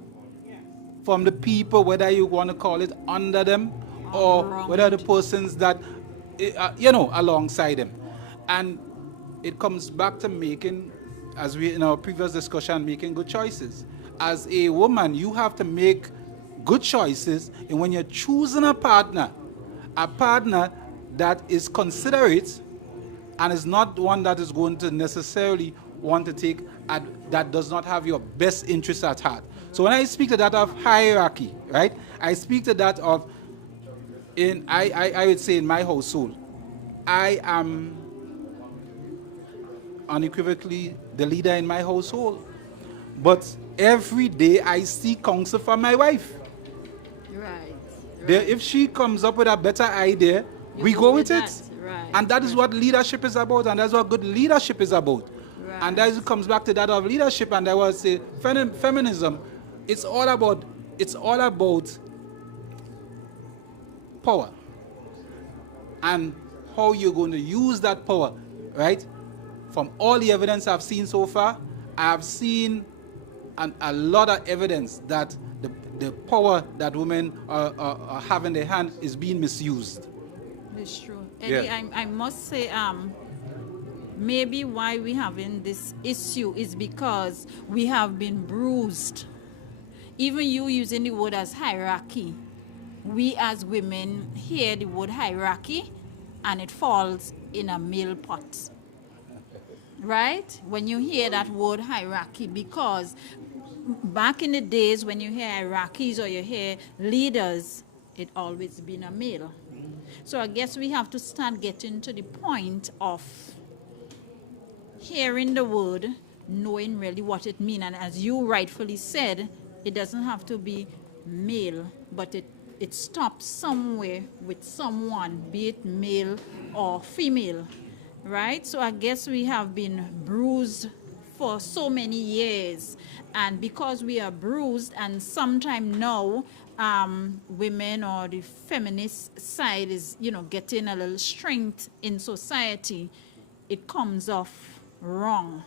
from the people, whether you want to call it under them or whether the persons that, alongside them. And it comes back to making, as we in our previous discussion, making good choices. As a woman, you have to make good choices, and when you're choosing a partner that is considerate and is not one that is going to necessarily want to take that does not have your best interests at heart. So when I speak to that of hierarchy, right, I speak to that of I would say in my household, I am unequivocally the leader in my household. But every day I seek counsel from my wife. Right. If she comes up with a better idea, we go with it. Right. And that is what leadership is about, and that's what good leadership is about. Right. And that comes back to that of leadership, and I would say feminism, it's all about power. And how you're going to use that power, right? From all the evidence I've seen so far, I've seen a lot of evidence that the power that women have in their hand is being misused. It's true. Eddie, Yeah. I must say, maybe why we having this issue is because we have been bruised. Even you using the word as hierarchy, we as women hear the word hierarchy and it falls in a male pot. Right? When you hear that word hierarchy, because back in the days when you hear hierarchies or you hear leaders, it always been a male. So I guess we have to start getting to the point of hearing the word, knowing really what it means. And as you rightfully said, it doesn't have to be male, but it stops somewhere with someone, be it male or female, right? So I guess we have been bruised for so many years. And because we are bruised, and sometime now, women or the feminist side is, getting a little strength in society, it comes off wrong.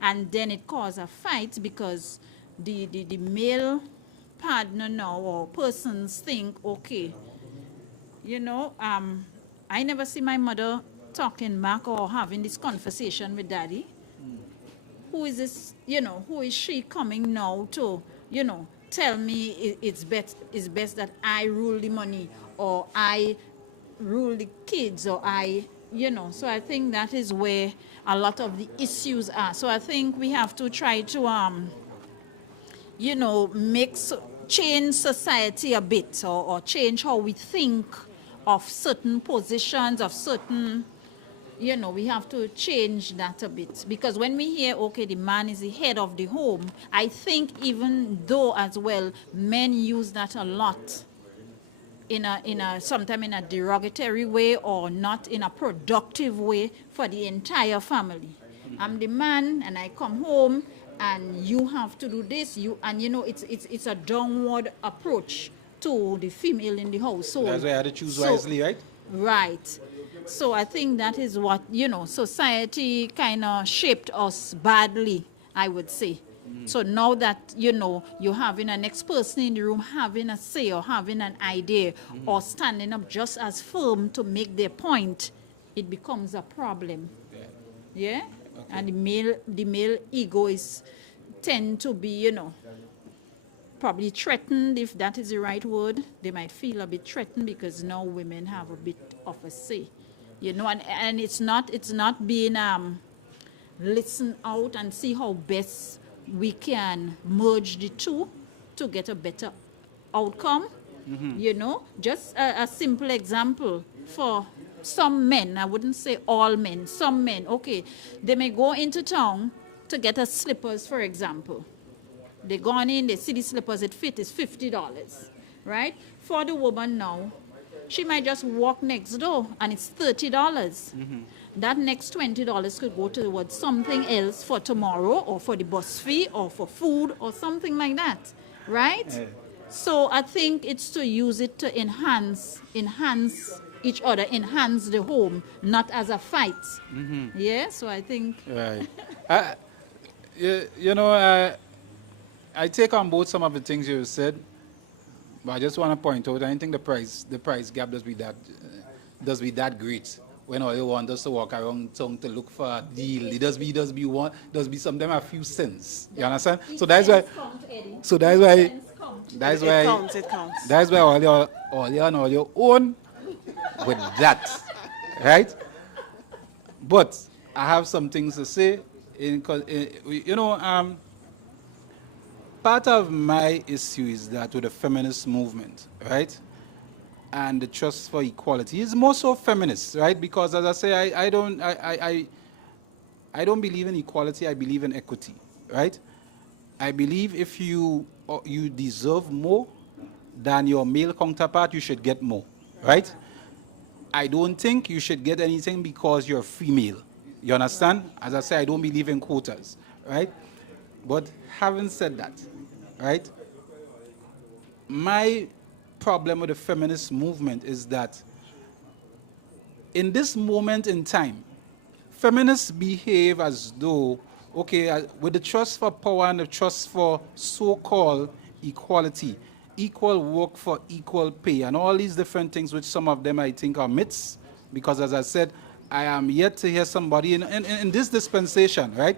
And then it causes a fight because the male partner now or persons think, okay, I never see my mother talking back or having this conversation with daddy. Who is this, who is she coming now to, tell me it's best that I rule the money or I rule the kids or so I think that is where a lot of the issues are. So I think we have to try to, change society a bit or change how we think of certain positions, of certain, we have to change that a bit. Because when we hear, okay, the man is the head of the home, I think even though as well, men use that a lot sometimes in a derogatory way or not in a productive way for the entire family. I'm the man and I come home and you have to do this, it's a downward approach to the female in the household. That's why I had to choose wisely, right? Right. So I think that is what, society kind of shaped us badly, I would say. So now that, you're having a next person in the room having a say or having an idea or standing up just as firm to make their point, it becomes a problem. Yeah? Okay. And the male ego tend to be, probably threatened, if that is the right word. They might feel a bit threatened because now women have a bit of a say. And it's not being listen out and see how best we can merge the two to get a better outcome. Just a simple example for some men, I wouldn't say all men, some men, okay, they may go into town to get a slippers, for example. They gone in, they see the slippers, it fit is $50, right? For the woman now, she might just walk next door and it's $30. That next $20 could go towards something else for tomorrow or for the bus fee or for food or something like that, right? Yeah. So I think it's to use it to enhance each other, enhance the home, not as a fight. Yeah, so I think... Right. I take on board some of the things you said, but I just want to point out, I don't think the price gap does be that great. When all you want us to walk around town to look for a deal, it does be sometimes a few cents. You understand? So that's why That's It why. counts. It counts. That's why all you on your own with that, right? But I have some things to say. Part of my issue is that with the feminist movement, right, and the trust for equality is more so feminist, right? Because as I say, I don't believe in equality. I believe in equity, right? I believe if you deserve more than your male counterpart, you should get more, right? I don't think you should get anything because you're female. You understand? As I say, I don't believe in quotas, right? But having said that, right, my problem with the feminist movement is that in this moment in time, feminists behave as though, okay, with the trust for power and the trust for so-called equality, equal work for equal pay, and all these different things, which some of them I think are myths, because as I said, I am yet to hear somebody in this dispensation, right,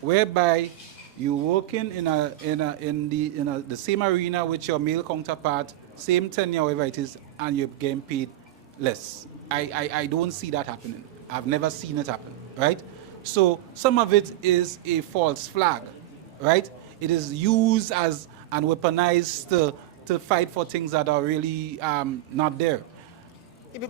whereby you working in the same arena with your male counterpart, same tenure, whatever it is, and you're getting paid less. I don't see that happening. I've never seen it happen, right? So some of it is a false flag, right? It is used as and weaponized to fight for things that are really not there.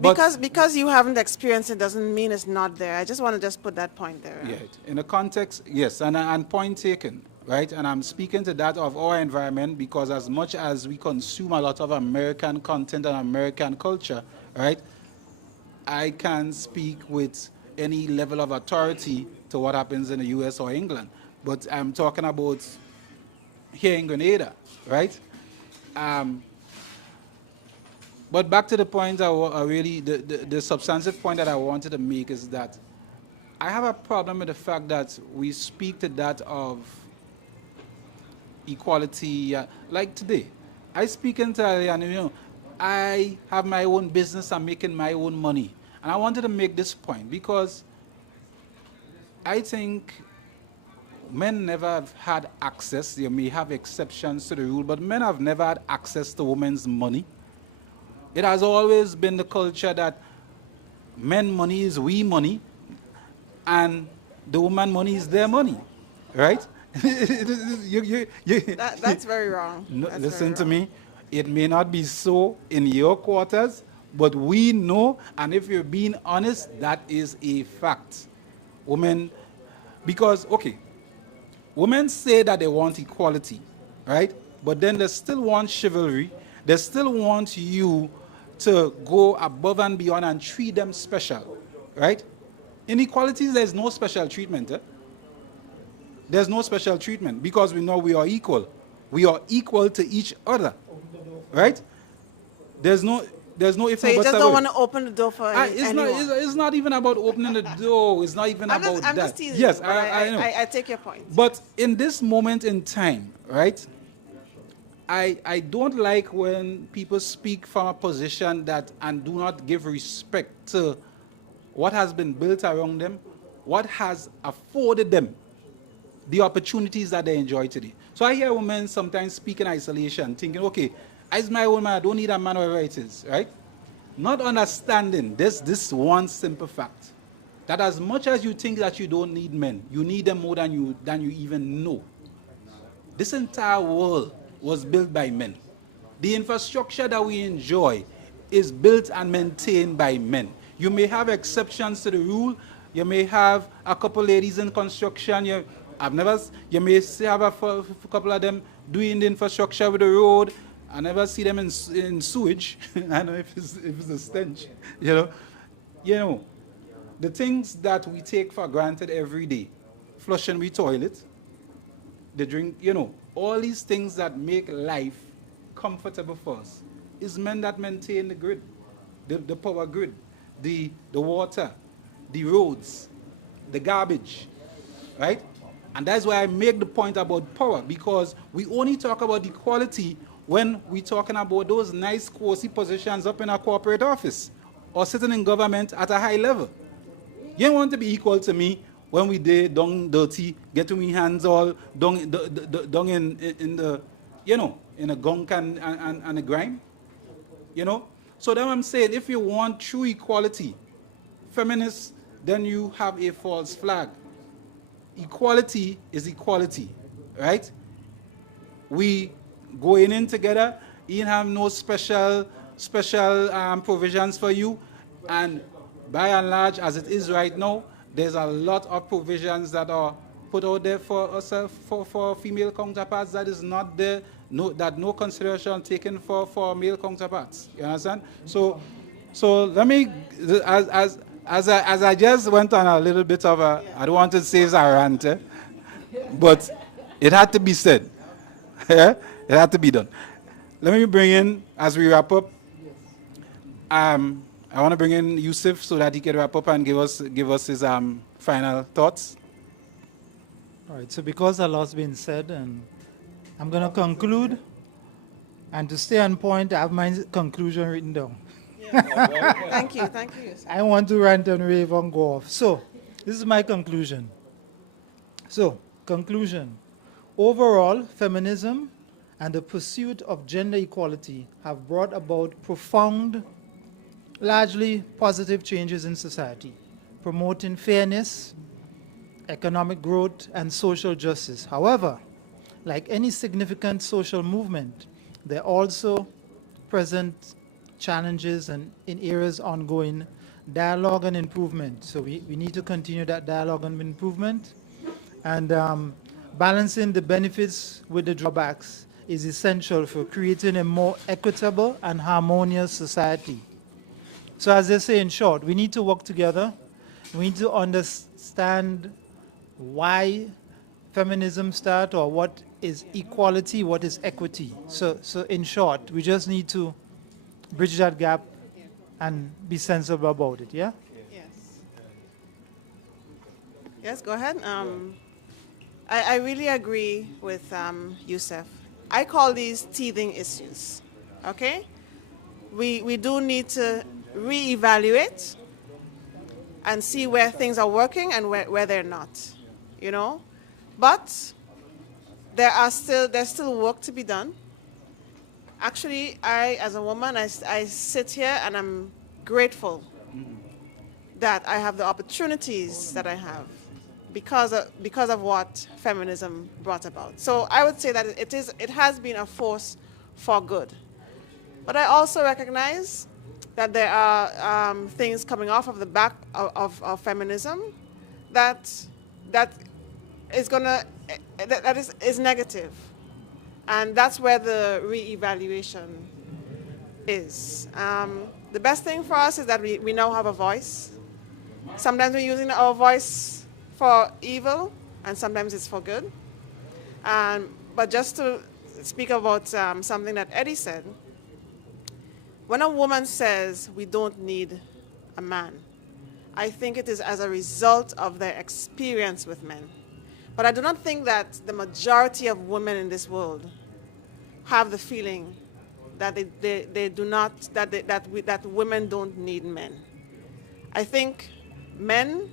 Because you haven't experienced it doesn't mean it's not there. I just want to just put that point there. Yeah, in the context, yes, and point taken, right? And I'm speaking to that of our environment because as much as we consume a lot of American content and American culture, right, I can speak with any level of authority to what happens in the US or England. But I'm talking about here in Grenada, right? But back to the point I really, the substantive point that I wanted to make is that I have a problem with the fact that we speak to that of equality, like today. I speak entirely, and I have my own business, I'm making my own money. And I wanted to make this point because I think men never have had access, you may have exceptions to the rule, but men have never had access to women's money. It has always been the culture that men money is we money, and the woman money is their money, right? That's very wrong. No, That's listen very to wrong. me. It may not be so in your quarters, but we know, and if you're being honest, that is a fact. Women, because, okay, women say that they want equality, right? But then they still want chivalry. They still want you to go above and beyond and treat them special, right? In equalities, there's no special treatment. There's no special treatment because we know we are equal. We are equal to each other, right? There's no if So no you buts just about don't it. want to open the door for anyone. It's not even about opening the door. It's not even I'm about just, I'm that. just teasing. Yes, you, but I know. I take your point. But in this moment in time, right, I don't like when people speak from a position that and do not give respect to what has been built around them, what has afforded them the opportunities that they enjoy today. So I hear women sometimes speak in isolation, thinking, okay, as my woman, I don't need a man, wherever it is, right? Not understanding this one simple fact, that as much as you think that you don't need men, you need them more than you even know. This entire world was built by men. The infrastructure that we enjoy is built and maintained by men. You may have exceptions to the rule. You may have a couple ladies in construction. You may have a couple of them doing the infrastructure with the road. I never see them in sewage. I don't know if it's a stench. You know, the things that we take for granted every day, flushing the toilet, the drink, all these things that make life comfortable for us is men that maintain the grid, the power grid, the water, the roads, the garbage, right? And that's why I make the point about power, because we only talk about equality when we're talking about those nice cozy positions up in a corporate office or sitting in government at a high level. You don't want to be equal to me when we did down dirty, getting my hands all down in in a gunk and a grime. You know? So then I'm saying, if you want true equality, feminists, then you have a false flag. Equality is equality, right? We going in together, you have no special provisions for you, and by and large, as it is right now, there's a lot of provisions that are put out there for ourselves, for female counterparts, that is not there, no consideration taken for male counterparts. You understand? So let me, as I just went on a little bit of a, I don't want to say it's a rant, but it had to be said. Yeah? It had to be done. Let me bring in, as we wrap up, I want to bring in Yusuf so that he can wrap up and give us his final thoughts. All right, so because a lot's been said, and I'm going to conclude, and to stay on point, I have my conclusion written down. Thank you. I want to rant and rave and go off. So, this is my conclusion. So, conclusion. Overall, feminism and the pursuit of gender equality have brought about profound, largely positive changes in society, promoting fairness, economic growth, and social justice. However, like any significant social movement, there are also present challenges and in areas ongoing dialogue and improvement. So we need to continue that dialogue and improvement. And balancing the benefits with the drawbacks is essential for creating a more equitable and harmonious society. So as they say in short, we need to work together. We need to understand why feminism started, or what is equality, what is equity. So in short, we just need to bridge that gap and be sensible about it, yeah? Yes, go ahead. I really agree with Yusuf. I call these teething issues, okay? We do need to reevaluate and see where things are working and where they're not, you know? But there's still work to be done. Actually, as a woman, I sit here and I'm grateful that I have the opportunities that I have because of what feminism brought about. So I would say that it has been a force for good. But I also recognize that there are things coming off of the back of feminism that is negative. And that's where the reevaluation is. The best thing for us is that we now have a voice. Sometimes we're using our voice for evil, and sometimes it's for good. But just to speak about something that Eddie said, when a woman says we don't need a man, I think it is as a result of their experience with men. But I do not think that the majority of women in this world have the feeling that that women don't need men. I think women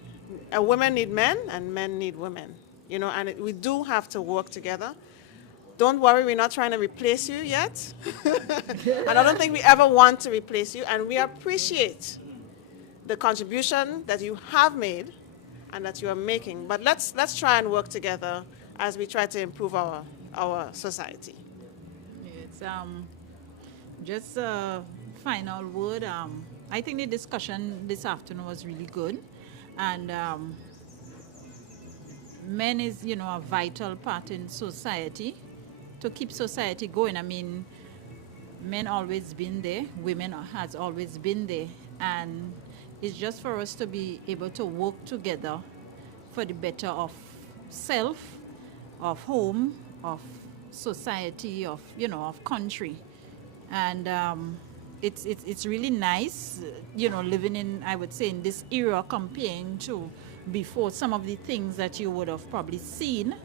need men and men need women, you know, and we do have to work together. Don't worry, we're not trying to replace you yet. And I don't think we ever want to replace you, and we appreciate the contribution that you have made and that you are making. But let's try and work together as we try to improve our society. It's just a final word. I think the discussion this afternoon was really good, and men is, you know, a vital part in society to keep society going. I mean, men always been there, women has always been there, and it's just for us to be able to work together for the better of self, of home, of society, of, you know, of country. And it's really nice, you know, living in, I would say, in this era comparing to before, some of the things that you would have probably seen,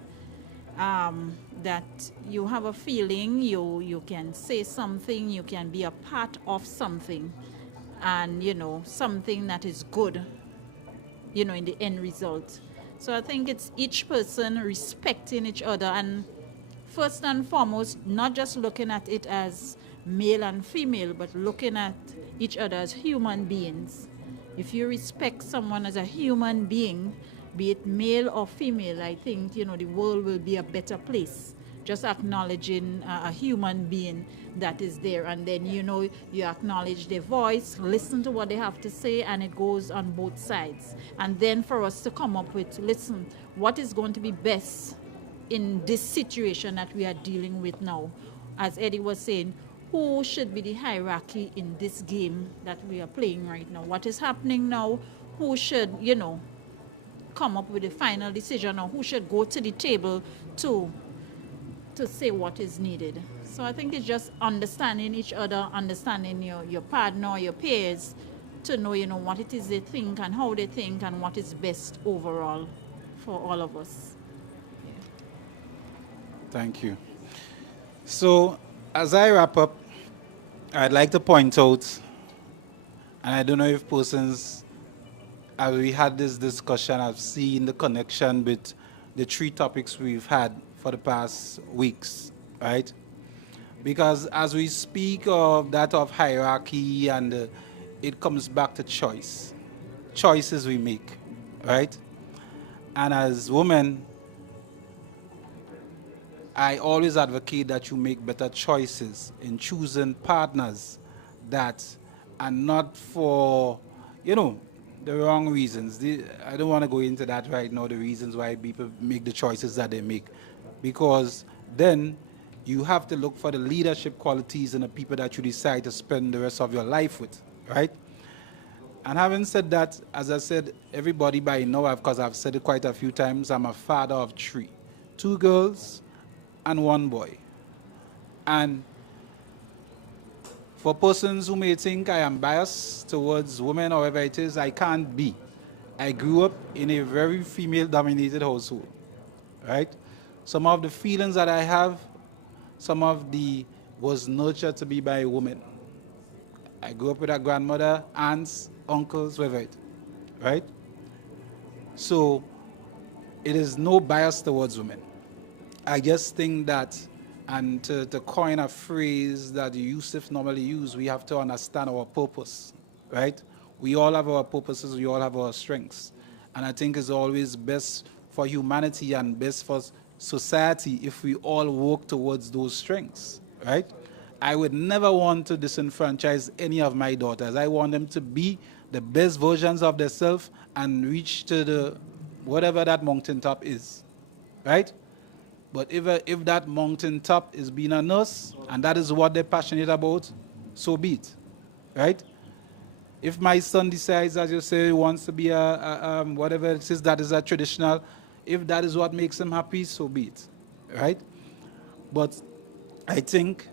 that you have a feeling, you can say something, you can be a part of something, and, you know, something that is good, you know, in the end result. So I think it's each person respecting each other and first and foremost, not just looking at it as male and female, but looking at each other as human beings. If you respect someone as a human being, be it male or female, I think, the world will be a better place. Just acknowledging a human being that is there, and then you acknowledge their voice, listen to what they have to say, and it goes on both sides. And then for us to come up with, listen, what is going to be best in this situation that we are dealing with now? As Eddie was saying, who should be the hierarchy in this game that we are playing right now? What is happening now? Who should, come up with a final decision, or who should go to the table to say what is needed? So I think it's just understanding each other, understanding your partner, your peers, to know, what it is they think and how they think and what is best overall for all of us. Thank you. So, as I wrap up, I'd like to point out, and I don't know if persons, as we had this discussion, have seen the connection with the three topics we've had for the past weeks, right? Because as we speak of that of hierarchy, and it comes back to choice. Choices we make, right? And as women, I always advocate that you make better choices in choosing partners that are not for, the wrong reasons. I don't want to go into that right now, the reasons why people make the choices that they make. Because then you have to look for the leadership qualities in the people that you decide to spend the rest of your life with, right? And having said that, as I said, everybody by now, because I've said it quite a few times, I'm a father of 3. 2 girls and 1 boy. And for persons who may think I am biased towards women or whatever it is, I can't be. I grew up in a very female-dominated household, right? Some of the feelings that I have, was nurtured to be by a woman. I grew up with a grandmother, aunts, uncles, whatever it, right? So it is no bias towards women. I just think that, and to coin a phrase that Yusuf normally use, we have to understand our purpose, right? We all have our purposes, we all have our strengths. And I think it's always best for humanity and best for society if we all work towards those strengths, right? I would never want to disenfranchise any of my daughters. I want them to be the best versions of themselves and reach to the whatever that mountaintop is, right? But if that mountaintop is being a nurse and that is what they're passionate about, so be it, right? If my son decides, as you say, he wants to be a whatever it is that is a traditional, if that is what makes him happy, so be it, right? But I think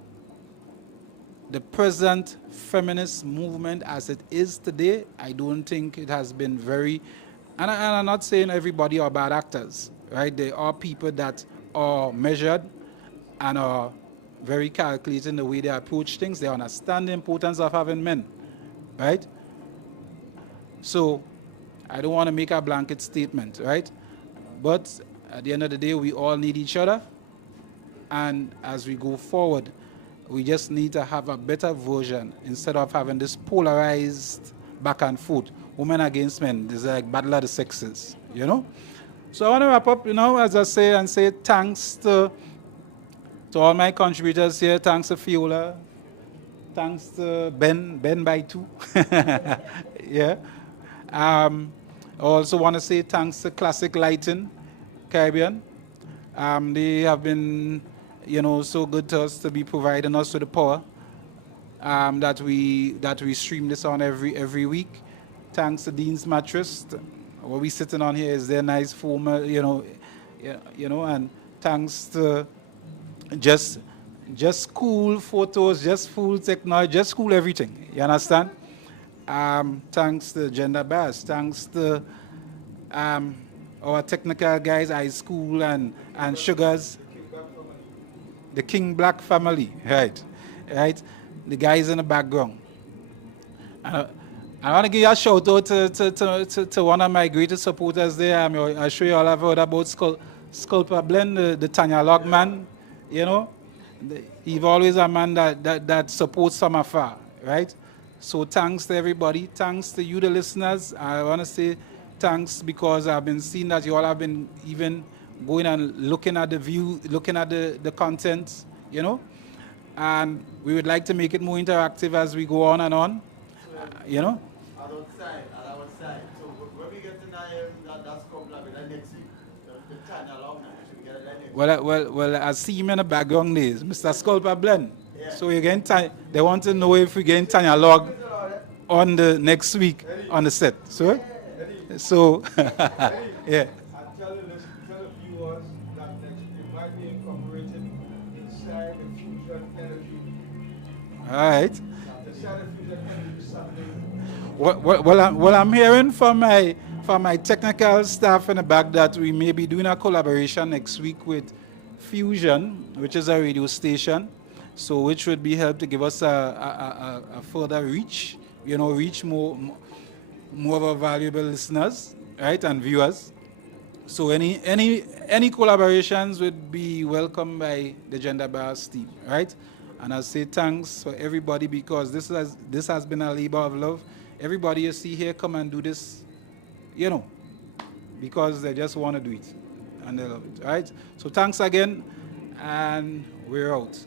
the present feminist movement as it is today, I don't think it has been very, and I'm not saying everybody are bad actors, right? There are people that are measured and are very calculated in the way they approach things. They understand the importance of having men, right? So I don't want to make a blanket statement, right? But at the end of the day, we all need each other. And as we go forward, we just need to have a better version instead of having this polarized back and forth. Women against men. There's like battle of the sexes, So I want to wrap up, as I say, and say thanks to all my contributors here. Thanks to Fiola. Thanks to Ben by 2. Yeah. I also want to say thanks to Classic Lighting Caribbean. They have been, so good to us to be providing us with the power that we stream this on every week. Thanks to Dean's Mattress. What we sitting on here is their nice foam, and thanks to just cool photos, just cool technology, just cool everything. You understand? Thanks to Gender Bass, thanks to our technical guys, High School and Sugars, the King Black family, right? The guys in the background. I want to give you a shout out to one of my greatest supporters there. I'm sure you all have heard about Sculptor Blend, the Tanya Logman. you know. He's always a man that supports from afar, right? So thanks to everybody. Thanks to you, the listeners. I want to say thanks because I've been seeing that you all have been even going and looking at the view, looking at the content, you know. And we would like to make it more interactive as we go on and on, you know. At our side. So when we get to that's compliment next week, the channel along now, should we get it next week? Well, I see him in the background days, Mr. Sculper Blend. So we're getting they want to know if we're getting Tanya Log on the next week on the set. So yeah. Tell the viewers that next week it might be incorporated inside the fusion energy. All right. Inside the fusion energy something. Well, I'm hearing from my technical staff in the back that we may be doing a collaboration next week with Fusion, which is a radio station, so which would be help to give us a further reach, you know, reach more of our valuable listeners, right, and viewers. So any collaborations would be welcomed by the Gender Bias team, right? And I say thanks for everybody because this has been a labor of love. Everybody you see here come and do this, you know, because they just want to do it and they love it, right? So thanks again, and we're out.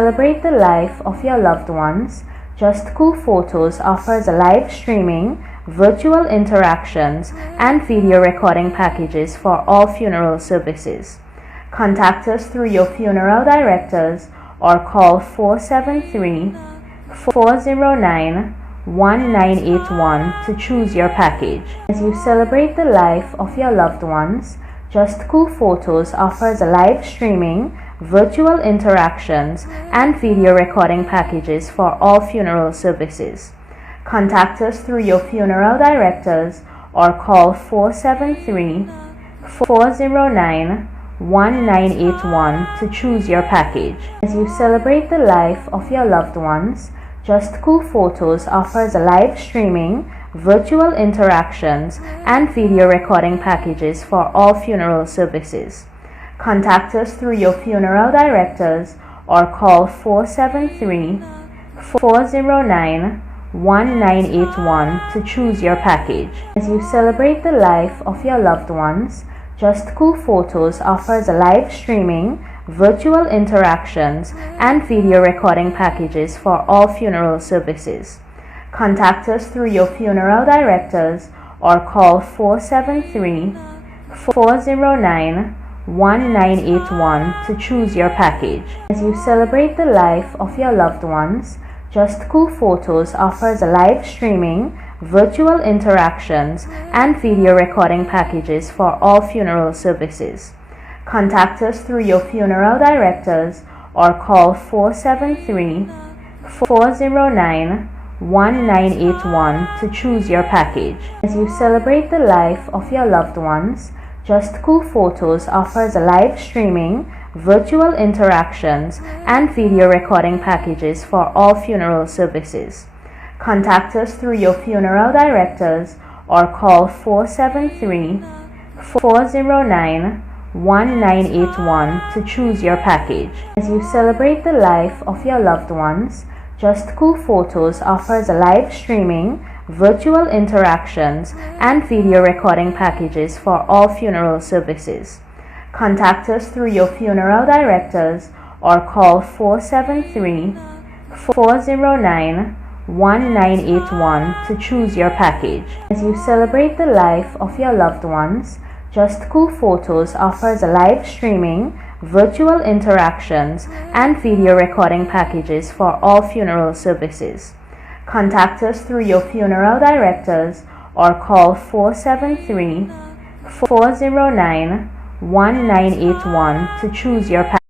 Celebrate the life of your loved ones, Just Cool Photos offers live streaming, virtual interactions, and video recording packages for all funeral services. Contact us through your funeral directors or call 473-409-1981 to choose your package. As you celebrate the life of your loved ones, Just Cool Photos offers live streaming, virtual interactions, and video recording packages for all funeral services. Contact us through your funeral directors or call 473-409-1981 to choose your package. As you celebrate the life of your loved ones, Just Cool Photos offers live streaming, virtual interactions, and video recording packages for all funeral services. Contact us through your funeral directors or call 473-409-1981 to choose your package. As you celebrate the life of your loved ones, Just Cool Photos offers live streaming, virtual interactions, and video recording packages for all funeral services. Contact us through your funeral directors or call 473-409-1981 1981 to choose your package. As you celebrate the life of your loved ones, Just Cool Photos offers live streaming, virtual interactions, and video recording packages for all funeral services. Contact us through your funeral directors or call 473-409-1981 to choose your package. As you celebrate the life of your loved ones, Just Cool Photos offers live streaming, virtual interactions, and video recording packages for all funeral services. Contact us through your funeral directors or call 473-409-1981 to choose your package. As you celebrate the life of your loved ones, Just Cool Photos offers live streaming, virtual interactions, and video recording packages for all funeral services. Contact us through your funeral directors or call 473-409-1981 to choose your package. As you celebrate the life of your loved ones, Just Cool Photos offers live streaming, virtual interactions, and video recording packages for all funeral services. Contact us through your funeral directors or call 473-409-1981 to choose your package.